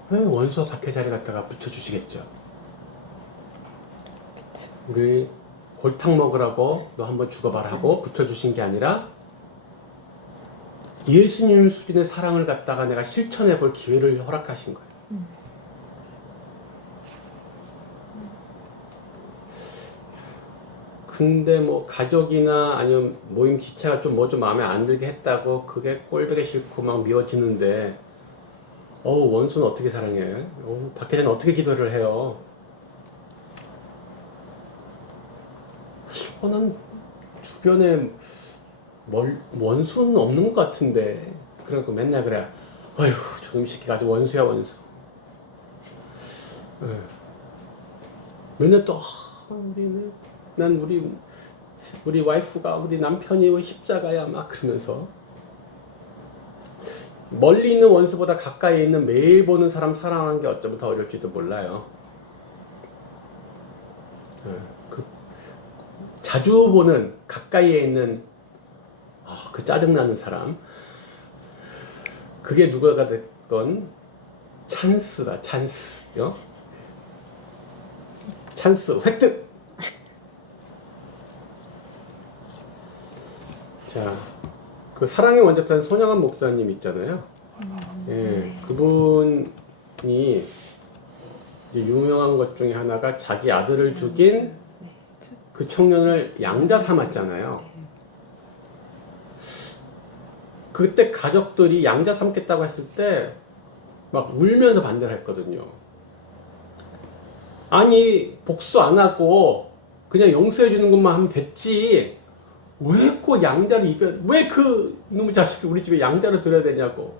원수와 박해자를 갖다가 붙여주시겠죠. 우리 골탕 먹으라고 너 한번 죽어봐라 하고 붙여주신 게 아니라 예수님 수준의 사랑을 갖다가 내가 실천해 볼 기회를 허락하신 거예요. 근데 뭐 가족이나 아니면 모임 지체가 좀 마음에 안 들게 했다고 그게 꼴보기 싫고 막 미워지는데 원수는 어떻게 사랑해? 박해자는 어떻게 기도를 해요? 난 주변에 원수는 없는 것 같은데. 그러니까 맨날 그래. 어휴, 저놈 새끼가 아주 원수야, 원수. 맨날 또 난 우리 와이프가, 우리 남편이 십자가야 막 그러면서. 멀리 있는 원수보다 가까이 있는 매일 보는 사람 사랑하는 게 어쩌면 더 어려울지도 몰라요. 자주 보는 가까이에 있는 그 짜증나는 사람, 그게 누가가 됐건 찬스다, 찬스. 찬스 획득. 자, 그 사랑의 원작자는 손양한 목사님 있잖아요. 그분이 이제 유명한 것 중에 하나가 자기 아들을 죽인 그 청년을 양자 삼았잖아요. 그때 가족들이 양자 삼겠다고 했을 때 막 울면서 반대를 했거든요. 아니, 복수 안 하고 그냥 용서해 주는 것만 하면 됐지. 왜 꼭 양자를 왜 그 놈의 자식을 우리 집에 양자로 들여야 되냐고.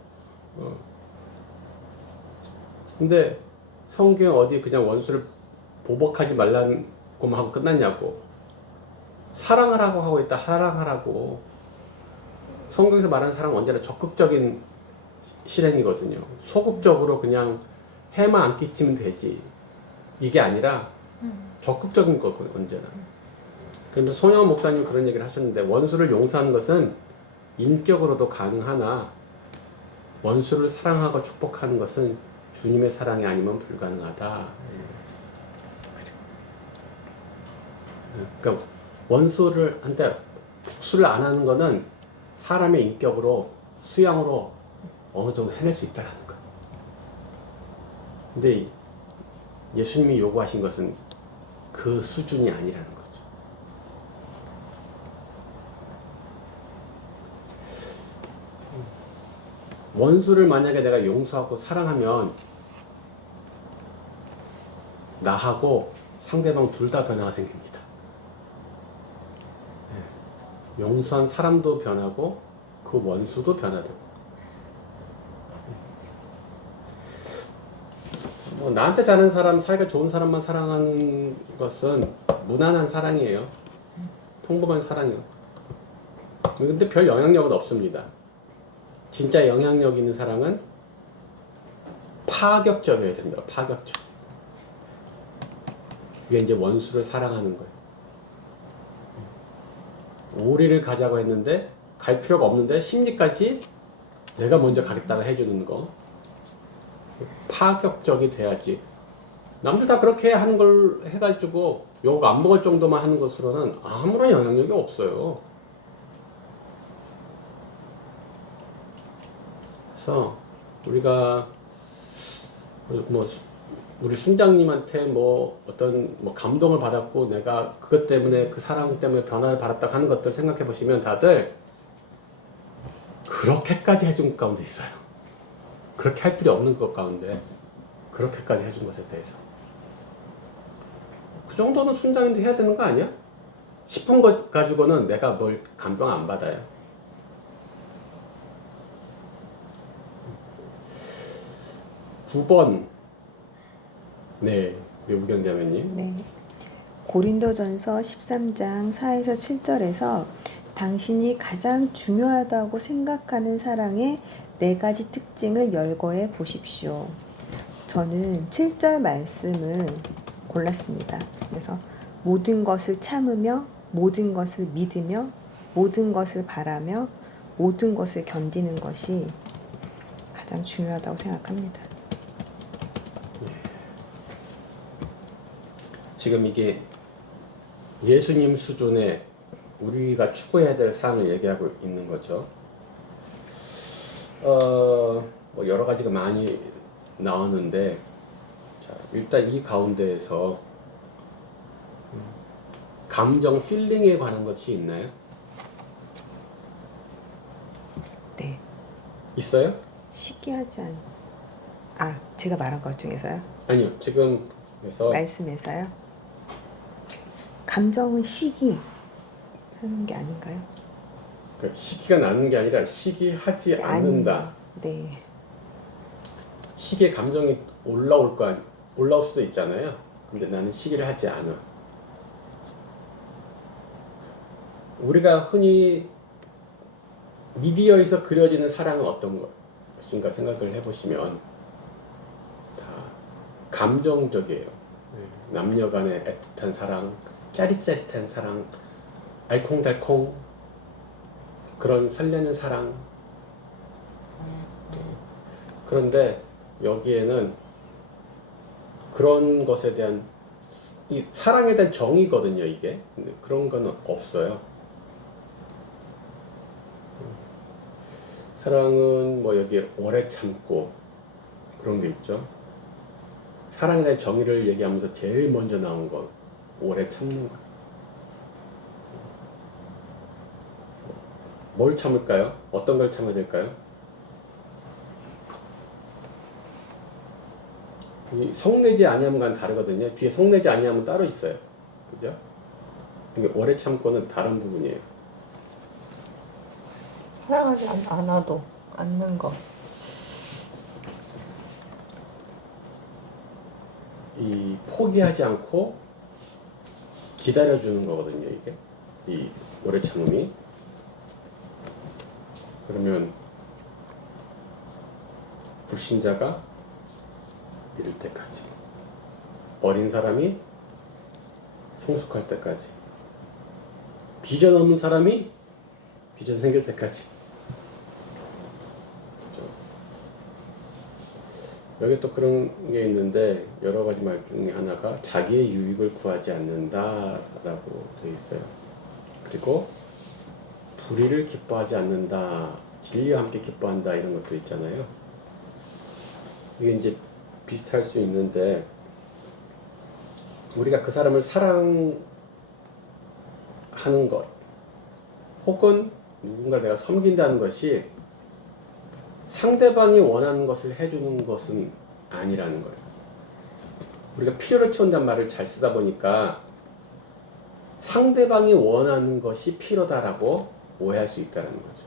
근데 성경 어디 그냥 원수를 보복하지 말라고만 하고 끝났냐고. 사랑하라고 하고 있다. 사랑하라고. 성경에서 말하는 사랑은 언제나 적극적인 실행이거든요. 소극적으로 그냥 해만 안 끼치면 되지. 이게 아니라 적극적인 거고 언제나. 그러면서 손영원 목사님 그런 얘기를 하셨는데 원수를 용서하는 것은 인격으로도 가능하나 원수를 사랑하고 축복하는 것은 주님의 사랑이 아니면 불가능하다. 그러니까 원수를 한테 복수를 안 하는 거는 사람의 인격으로 수양으로 어느 정도 해낼 수 있다는 거. 근데 예수님이 요구하신 것은 그 수준이 아니라는 거죠. 원수를 만약에 내가 용서하고 사랑하면 나하고 상대방 둘 다 변화가 생깁니다. 용서한 사람도 변하고 그 원수도 변화되고. 뭐 나한테 잘하는 사람, 사이가 좋은 사람만 사랑하는 것은 무난한 사랑이에요. 평범한 사랑이요. 근데 별 영향력은 없습니다. 진짜 영향력 있는 사랑은 파격적이어야 됩니다. 파격적. 이게 이제 원수를 사랑하는 거예요. 오리를 가자고 했는데 갈 필요가 없는데 심리까지 내가 먼저 가겠다고 해주는 거. 파격적이 돼야지. 남들 다 그렇게 하는 걸 해가지고 욕 안 먹을 정도만 하는 것으로는 아무런 영향력이 없어요. 그래서 우리가 뭐 우리 순장님한테 뭐 어떤 뭐 감동을 받았고 내가 그것 때문에 그 사랑 때문에 변화를 받았다고 하는 것들 생각해 보시면 다들 그렇게까지 해준 것 가운데 있어요. 그렇게 할 필요 없는 것 가운데 그렇게까지 해준 것에 대해서 그 정도는 순장인도 해야 되는 거 아니야? 싶은 것 가지고는 내가 뭘 감동 안 받아요. 9번. 네, 외부경 자매님. 네. 고린도전서 13장 4에서 7절에서 당신이 가장 중요하다고 생각하는 사랑의 4가지 특징을 열거해 보십시오. 저는 7절 말씀을 골랐습니다. 그래서 모든 것을 참으며, 모든 것을 믿으며, 모든 것을 바라며, 모든 것을 견디는 것이 가장 중요하다고 생각합니다. 지금 이게 예수님 수준의 우리가 추구해야 될 사항을 얘기하고 있는 거죠. 뭐 여러 가지가 많이 나오는데, 자, 일단 이 가운데에서 감정 필링에 관한 것이 있나요? 네. 있어요? 시기하지 않... 제가 말한 것 중에서요? 아니요. 지금 그래서 말씀에서요? 감정은 시기 하는 게 아닌가요? 그 시기가 나는 게 아니라 시기하지 않는다. 네. 시기에 감정이 올라올 수도 있잖아요. 근데 나는 시기를 하지 않아. 우리가 흔히 미디어에서 그려지는 사랑은 어떤 것인가 생각을 해보시면 다 감정적이에요. 남녀 간의 애틋한 사랑, 짜릿짜릿한 사랑, 알콩달콩 그런 설레는 사랑. 그런데 여기에는 그런 것에 대한 이 사랑에 대한 정의거든요. 이게 근데 그런 거는 없어요. 사랑은 뭐 여기 오래 참고 그런 게 있죠. 사랑에 대한 정의를 얘기하면서 제일 먼저 나온 건 오래 참는 거. 뭘 참을까요? 어떤 걸 참아야 될까요? 이 성내지 아니함과는 다르거든요. 뒤에 성내지 아니함은 따로 있어요. 그죠? 이게 오래 참고는 다른 부분이에요. 사랑하지 않아도 않는 거. 이 포기하지 않고 기다려주는 거거든요. 이게 이 오래 참음이. 그러면 불신자가 이를 때까지, 어린 사람이 성숙할 때까지, 비전 없는 사람이 비전 생길 때까지. 그렇죠? 여기 또 그런 게 있는데, 여러 가지 말 중에 하나가 자기의 유익을 구하지 않는다라고 되어 있어요. 그리고 불의를 기뻐하지 않는다, 진리와 함께 기뻐한다, 이런 것도 있잖아요. 이게 이제 비슷할 수 있는데, 우리가 그 사람을 사랑하는 것, 혹은 누군가 내가 섬긴다는 것이 상대방이 원하는 것을 해주는 것은 아니라는 거예요. 우리가 필요를 채운다는 말을 잘 쓰다 보니까 상대방이 원하는 것이 필요다라고 오해할 수 있다는 거죠.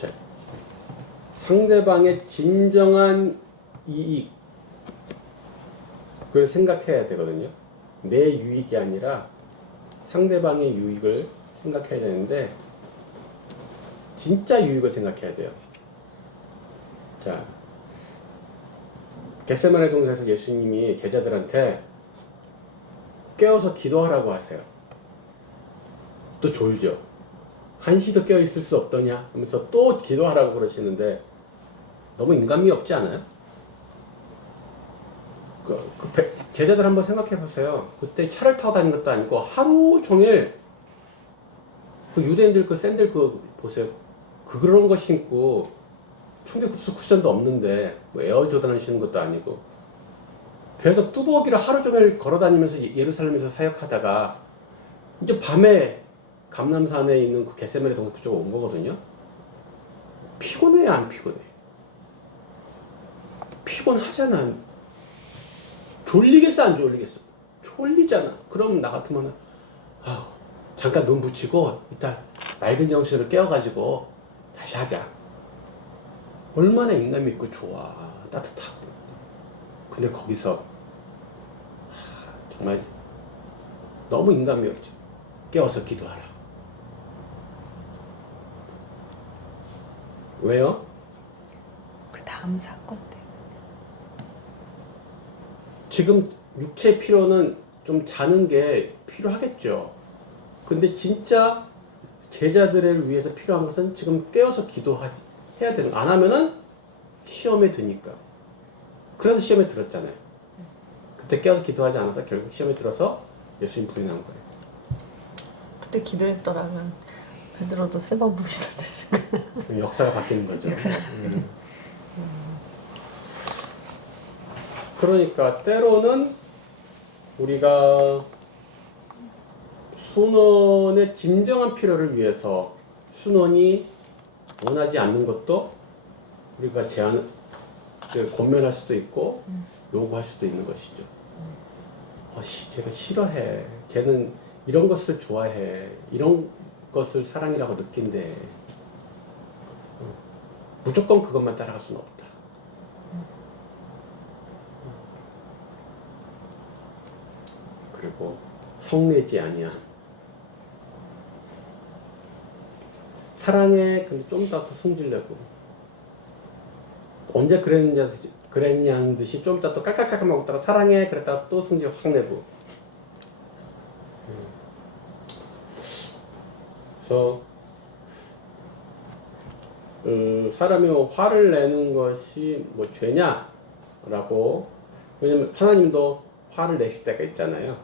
자, 상대방의 진정한 이익을 생각해야 되거든요. 내 유익이 아니라 상대방의 유익을 생각해야 되는데, 진짜 유익을 생각해야 돼요. 자, 겟세마네 동산에서 예수님이 제자들한테 깨워서 기도하라고 하세요. 또 졸죠. 한시도 깨어 있을 수 없더냐 하면서 또 기도하라고 그러시는데, 너무 인간미 없지 않아요? 제자들 한번 생각해 보세요. 그때 차를 타고 다닌 것도 아니고 하루 종일 그 유대인들 그 샌들 그 보세요. 그런 거 신고, 충격흡수 쿠션도 없는데 뭐 에어조단을 신는 것도 아니고 계속 뚜벅이를 하루 종일 걸어 다니면서 예루살렘에서 사역하다가 이제 밤에 감람산에 있는 그 겟세마네 동산 쪽으로 온 거거든요. 피곤해, 안 피곤해? 피곤하잖아. 졸리겠어, 안 졸리겠어? 졸리잖아. 그럼 나 같으면 잠깐 눈 붙이고 이따 맑은 정신으로 깨워가지고 다시 하자. 얼마나 인간 믿고 좋아, 따뜻하고. 근데 거기서 정말 너무 인간미 없죠. 깨워서 기도하라. 왜요? 그 다음 사건 때. 지금 육체 필요는 좀 자는 게 필요하겠죠. 근데 진짜 제자들을 위해서 필요한 것은 지금 깨워서 해야 되는 거. 안 하면은 시험에 드니까. 그래서 시험에 들었잖아요. 그때 깨워서 기도하지 않아서 결국 시험에 들어서 예수님 부인한 거예요. 그때 기도했더라면 베드로도 3번 부인한다. 역사가 바뀌는 거죠. 그러니까 때로는 우리가 순원의 진정한 필요를 위해서 순원이 원하지 않는 것도 우리가 권면할 수도 있고 요구할 수도 있는 것이죠. 제가 싫어해. 쟤는 이런 것을 좋아해. 이런 것을 사랑이라고 느낀대. 무조건 그것만 따라갈 수는 없다. 그리고 성내지 아니한 사랑에 근데 좀 더 승질내고, 언제 그랬냐는 듯이 좀 이따 또 깔깔깔깔 먹다가 사랑해 그랬다가 또 승질 확 내고. 그래서 사람이 화를 내는 것이 뭐 죄냐라고, 왜냐면 하나님도 화를 내실 때가 있잖아요.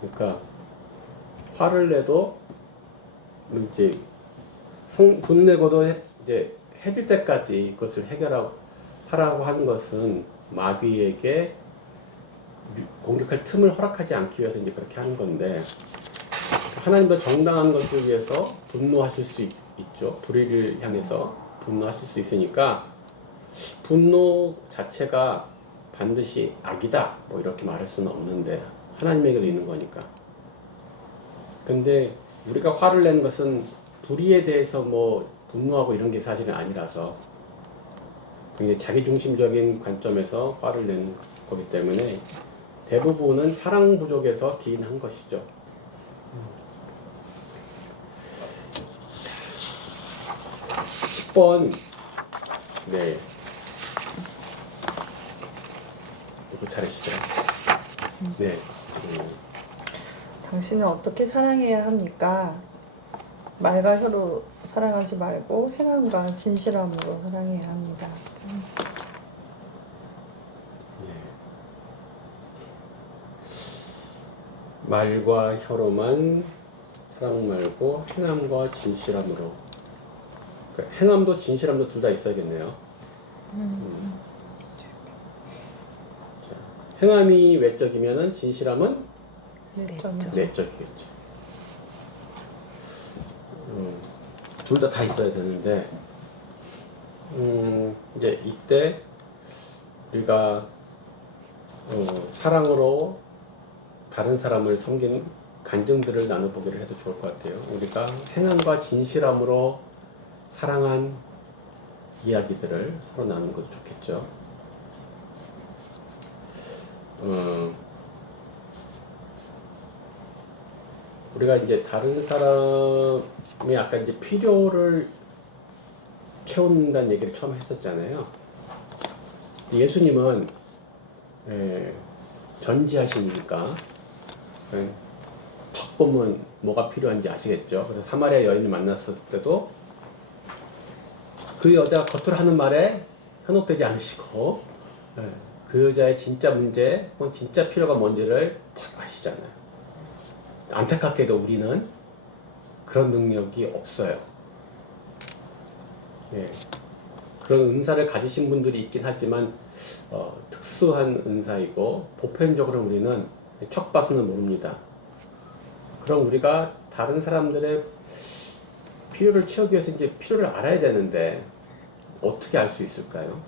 그러니까 화를 내도 이제 분내고도 이제 해질 때까지 그것을 하라고 하는 것은 마귀에게 공격할 틈을 허락하지 않기 위해서 이제 그렇게 하는 건데, 하나님도 정당한 것을 위해서 분노하실 수 있죠. 불의를 향해서 분노하실 수 있으니까 분노 자체가 반드시 악이다 뭐 이렇게 말할 수는 없는데, 하나님에게도 있는 거니까. 근데 우리가 화를 내는 것은 불의에 대해서 뭐 분노하고 이런 게 사실은 아니라서 굉장히 자기중심적인 관점에서 화를 내는 것. 거기 때문에 대부분은 사랑 부족에서 기인한 것이죠. 10번. 네. 누구 차례시죠? 네. 당신은 어떻게 사랑해야 합니까? 말과 혀로 사랑하지 말고 행함과 진실함으로 사랑해야 합니다. 네. 말과 혀로만 사랑 말고 행함과 진실함으로. 그러니까 행함도 진실함도 둘 다 있어야겠네요. 자, 행함이 외적이면은 진실함은 내적. 내적이겠죠. 둘 다 있어야 되는데, 이제 이때 우리가 사랑으로 다른 사람을 섬긴 간증들을 나눠보기를 해도 좋을 것 같아요. 우리가 행함과 진실함으로 사랑한 이야기들을 서로 나누는 것도 좋겠죠. 우리가 이제 다른 사람이 아까 이제 필요를 채운다는 얘기를 처음 했었잖아요. 예수님은 전지하시니까 턱 보면 뭐가 필요한지 아시겠죠. 그래서 사마리아 여인을 만났을 때도 그 여자가 겉으로 하는 말에 현혹되지 않으시고 그 여자의 진짜 문제, 진짜 필요가 뭔지를 딱 아시잖아요. 안타깝게도 우리는 그런 능력이 없어요. 예. 그런 은사를 가지신 분들이 있긴 하지만 특수한 은사이고 보편적으로 우리는 척봐서는 모릅니다. 그럼 우리가 다른 사람들의 필요를 채우기 위해서 이제 필요를 알아야 되는데 어떻게 알 수 있을까요?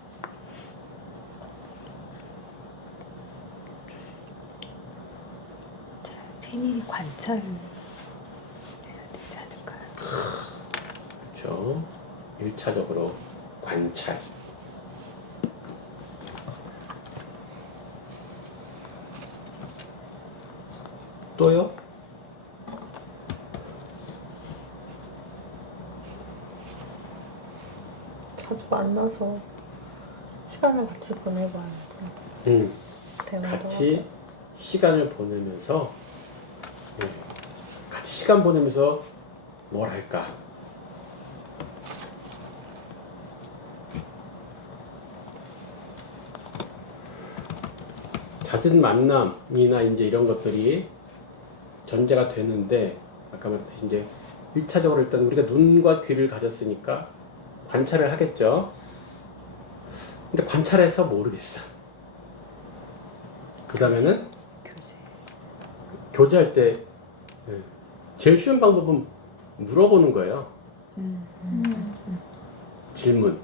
세밀히 관찰을 해야 되지 않을까요? 그렇죠. 1차적으로 관찰. 또요? 자주 만나서 시간을 같이 보내봐야죠. 대화도 같이 하고. 시간을 보내면서 같이 시간 보내면서 뭘 할까? 잦은 만남이나 이제 이런 것들이 전제가 되는데 아까 말했듯이 이제 1차적으로 일단 우리가 눈과 귀를 가졌으니까 관찰을 하겠죠. 근데 관찰해서 모르겠어. 그 다음에는 교제. 교제할 때 제일 쉬운 방법은 물어보는 거예요. 질문.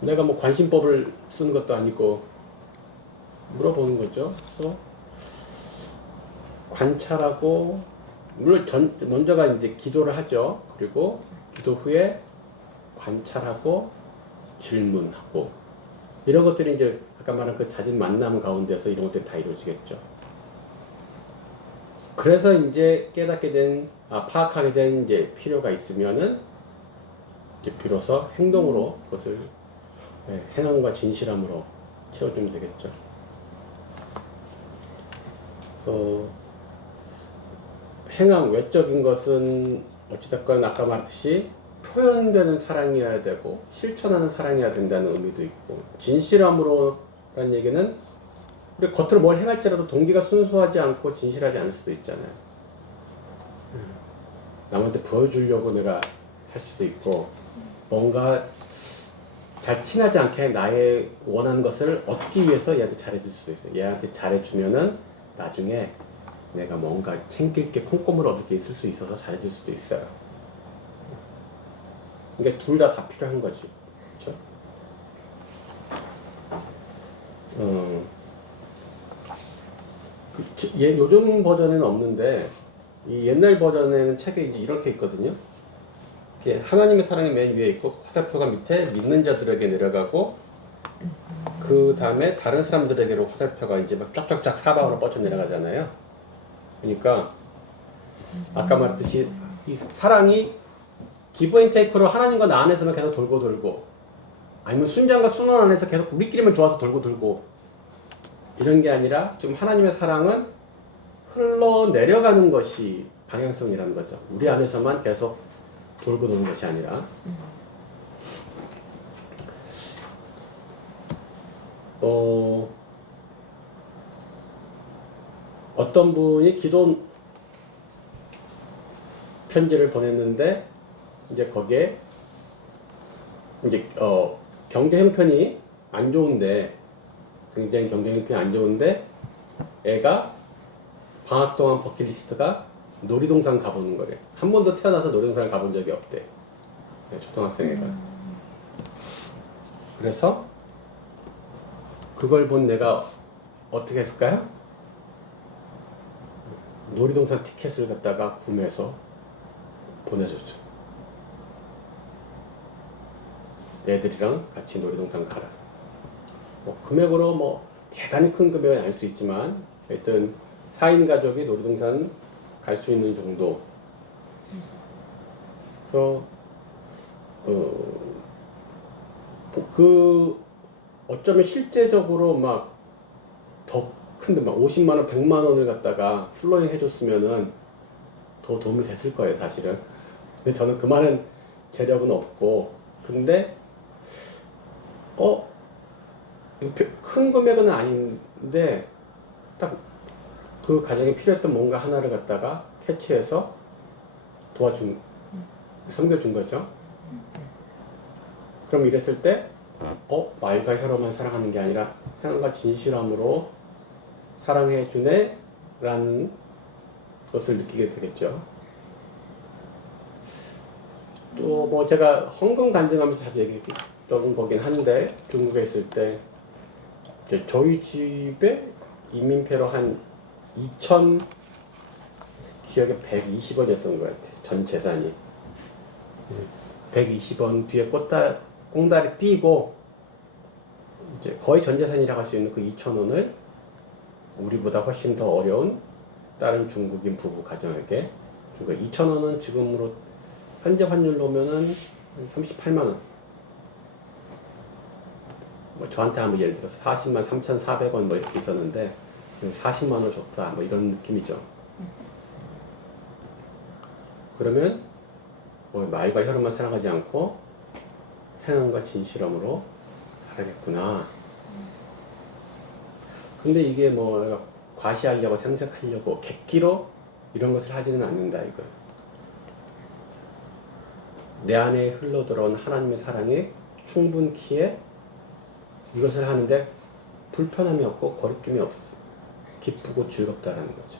내가 뭐 관심법을 쓰는 것도 아니고 물어보는 거죠. 그래서 관찰하고 물론 먼저가 이제 기도를 하죠. 그리고 기도 후에 관찰하고 질문하고 이런 것들이 이제 아까 말한 그 잦은 만남 가운데서 이런 것들이 다 이루어지겠죠. 그래서 이제 깨닫게 된, 파악하게 된 이제 필요가 있으면은 이제 비로소 행동으로 그것을 행함과 진실함으로 채워주면 되겠죠. 행함 외적인 것은 어찌됐건 아까 말했듯이 표현되는 사랑이어야 되고 실천하는 사랑이어야 된다는 의미도 있고 진실함으로라는 얘기는 우리 겉으로 뭘 행할지라도 동기가 순수하지 않고 진실하지 않을 수도 있잖아요. 남한테 보여주려고 내가 할 수도 있고 뭔가 잘 티나지 않게 나의 원하는 것을 얻기 위해서 얘한테 잘해줄 수도 있어요. 얘한테 잘해주면은 나중에 내가 뭔가 챙길 게 콩고물 얻을 게 있을 수 있어서 잘해줄 수도 있어요. 그러니까 둘 다 필요한 거지. 그렇죠? 요즘 버전에는 없는데 이 옛날 버전에는 책에 이제 이렇게 있거든요. 이게 하나님의 사랑이 맨 위에 있고 화살표가 밑에 믿는 자들에게 내려가고 그 다음에 다른 사람들에게로 화살표가 이제 막 쫙쫙쫙 사방으로 뻗쳐 내려가잖아요. 그러니까 아까 말했듯이 이 사랑이 기브 앤 테이크로 하나님과 나 안에서만 계속 돌고 돌고 아니면 순전과 순원 안에서 계속 우리끼리만 좋아서 돌고 돌고 이런 게 아니라 지금 하나님의 사랑은 흘러내려가는 것이 방향성이라는 거죠. 우리 안에서만 계속 돌고 도는 것이 아니라 어떤 분이 기도 편지를 보냈는데 이제 거기에 이제 경제 형편이 안 좋은데 굉장히 경제 형편이 안 좋은데 애가 방학 동안 버킷리스트가 놀이동산 가보는 거래. 한 번도 태어나서 놀이동산 가본 적이 없대. 초등학생 애가. 그래서 그걸 본 내가 어떻게 했을까요? 놀이동산 티켓을 갖다가 구매해서 보내줬죠. 애들이랑 같이 놀이동산 가라. 뭐 금액으로 뭐 대단히 큰 금액은 아닐 수 있지만 하여튼 4인 가족이 놀이동산 갈 수 있는 정도. 그래서 그 어쩌면 실제적으로 막 더 큰데 막 50만 원, 100만 원을 갖다가 플로잉 해줬으면은 더 도움이 됐을 거예요, 사실은. 근데 저는 그만한 재력은 없고, 근데 큰 금액은 아닌데 딱 그 가정에 필요했던 뭔가 하나를 갖다가 캐치해서 섬겨준 거죠. 그럼 이랬을 때 말과 혀로만 사랑하는 게 아니라 사랑과 진실함으로 사랑해 주네 라는 것을 느끼게 되겠죠. 또 뭐 제가 헌금 간증하면서 자주 얘기했던 거긴 한데 중국에 있을 때 이제 저희 집에 이민폐로 한 2,000 기억에 120원이었던 것 같아요. 전 재산이 120원 뒤에 꽁다리 띄고 이제 거의 전 재산이라고 할 수 있는 그 2,000원을 우리보다 훨씬 더 어려운 다른 중국인 부부 가정에게 2,000원은 지금으로 현재 환율로 오면은 38만 원. 뭐 저한테 하면 예를 들어서 40만 3,400원 뭐 이렇게 있었는데 40만 원 줬다 뭐 이런 느낌이죠. 그러면 뭐 말과 혀로만 사랑하지 않고 행함과 진실함으로 살아야겠구나. 근데 이게 뭐 과시하려고 생색하려고 객기로 이런 것을 하지는 않는다 이거예요. 내 안에 흘러들어온 하나님의 사랑이 충분키에 이것을 하는데 불편함이 없고 거리낌이 없어. 기쁘고 즐겁다라는 거죠.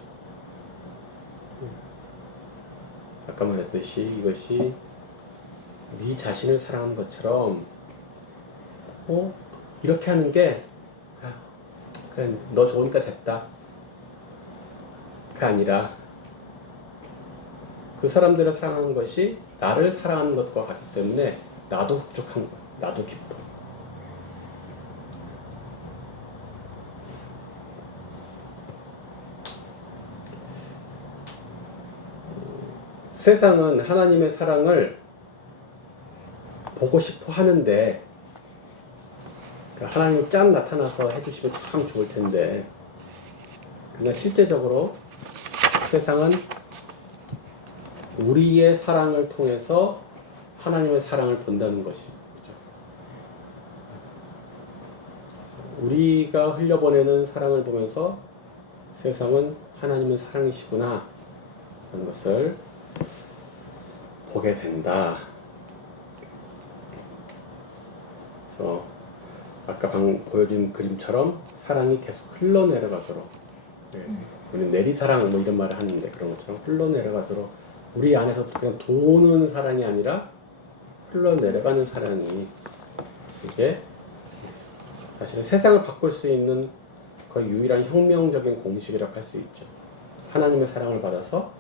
아까 말했듯이 이것이 네 자신을 사랑하는 것처럼 이렇게 하는 게 그래 너 좋으니까 됐다. 그게 아니라 그 사람들을 사랑하는 것이 나를 사랑하는 것과 같기 때문에 나도 흡족한 거야. 나도 기뻐. 세상은 하나님의 사랑을 보고 싶어 하는데 하나님이 짠 나타나서 해주시면 참 좋을 텐데 그냥 실제적으로 세상은 우리의 사랑을 통해서 하나님의 사랑을 본다는 것이죠. 우리가 흘려보내는 사랑을 보면서 세상은 하나님의 사랑이시구나 하는 것을 보게 된다. 그래서 아까 보여준 그림처럼 사랑이 계속 흘러내려가도록 우리 내리사랑 뭐 이런 말을 하는데 그런 것처럼 흘러내려가도록 우리 안에서 그냥 도는 사랑이 아니라 흘러내려가는 사랑이 이게 사실은 세상을 바꿀 수 있는 거의 유일한 혁명적인 공식이라고 할 수 있죠. 하나님의 사랑을 받아서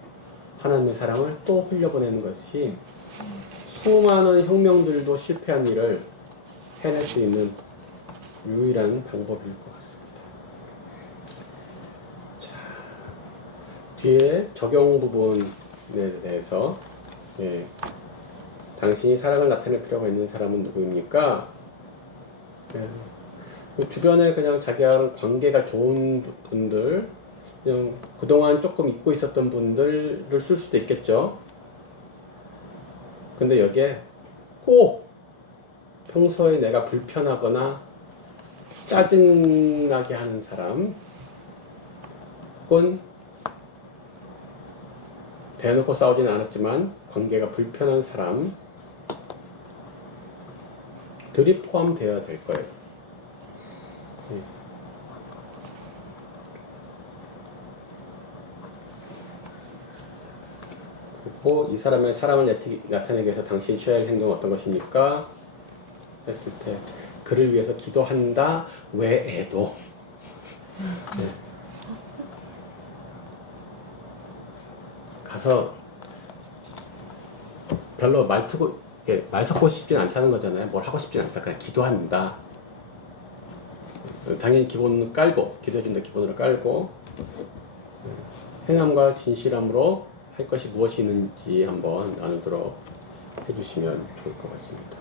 하나님의 사랑을 또 흘려보내는 것이 수많은 혁명들도 실패한 일을 해낼 수 있는 유일한 방법일 것 같습니다. 자, 뒤에 적용 부분에 대해서 예, 당신이 사랑을 나타낼 필요가 있는 사람은 누구입니까? 예, 주변에 그냥 자기랑 관계가 좋은 분들, 그냥 그동안 조금 잊고 있었던 분들을 쓸 수도 있겠죠. 근데 여기에 꼭 평소에 내가 불편하거나 짜증나게 하는 사람, 혹은 대놓고 싸우지는 않았지만 관계가 불편한 사람들이 포함되어야 될 거예요. 그리고 이 사람의 사랑을 나타내기 위해서 당신이 취해야 할 행동은 어떤 것입니까? 했을 때 그를 위해서 기도한다 외에도 네. 가서 별로 말 섞고 싶진 않다는 거잖아요. 뭘 하고 싶진 않다. 그냥 기도한다. 당연히 기본을 깔고, 기도해준다 기본으로 깔고, 행함과 진실함으로 할 것이 무엇이 있는지 한번 나누도록 해주시면 좋을 것 같습니다.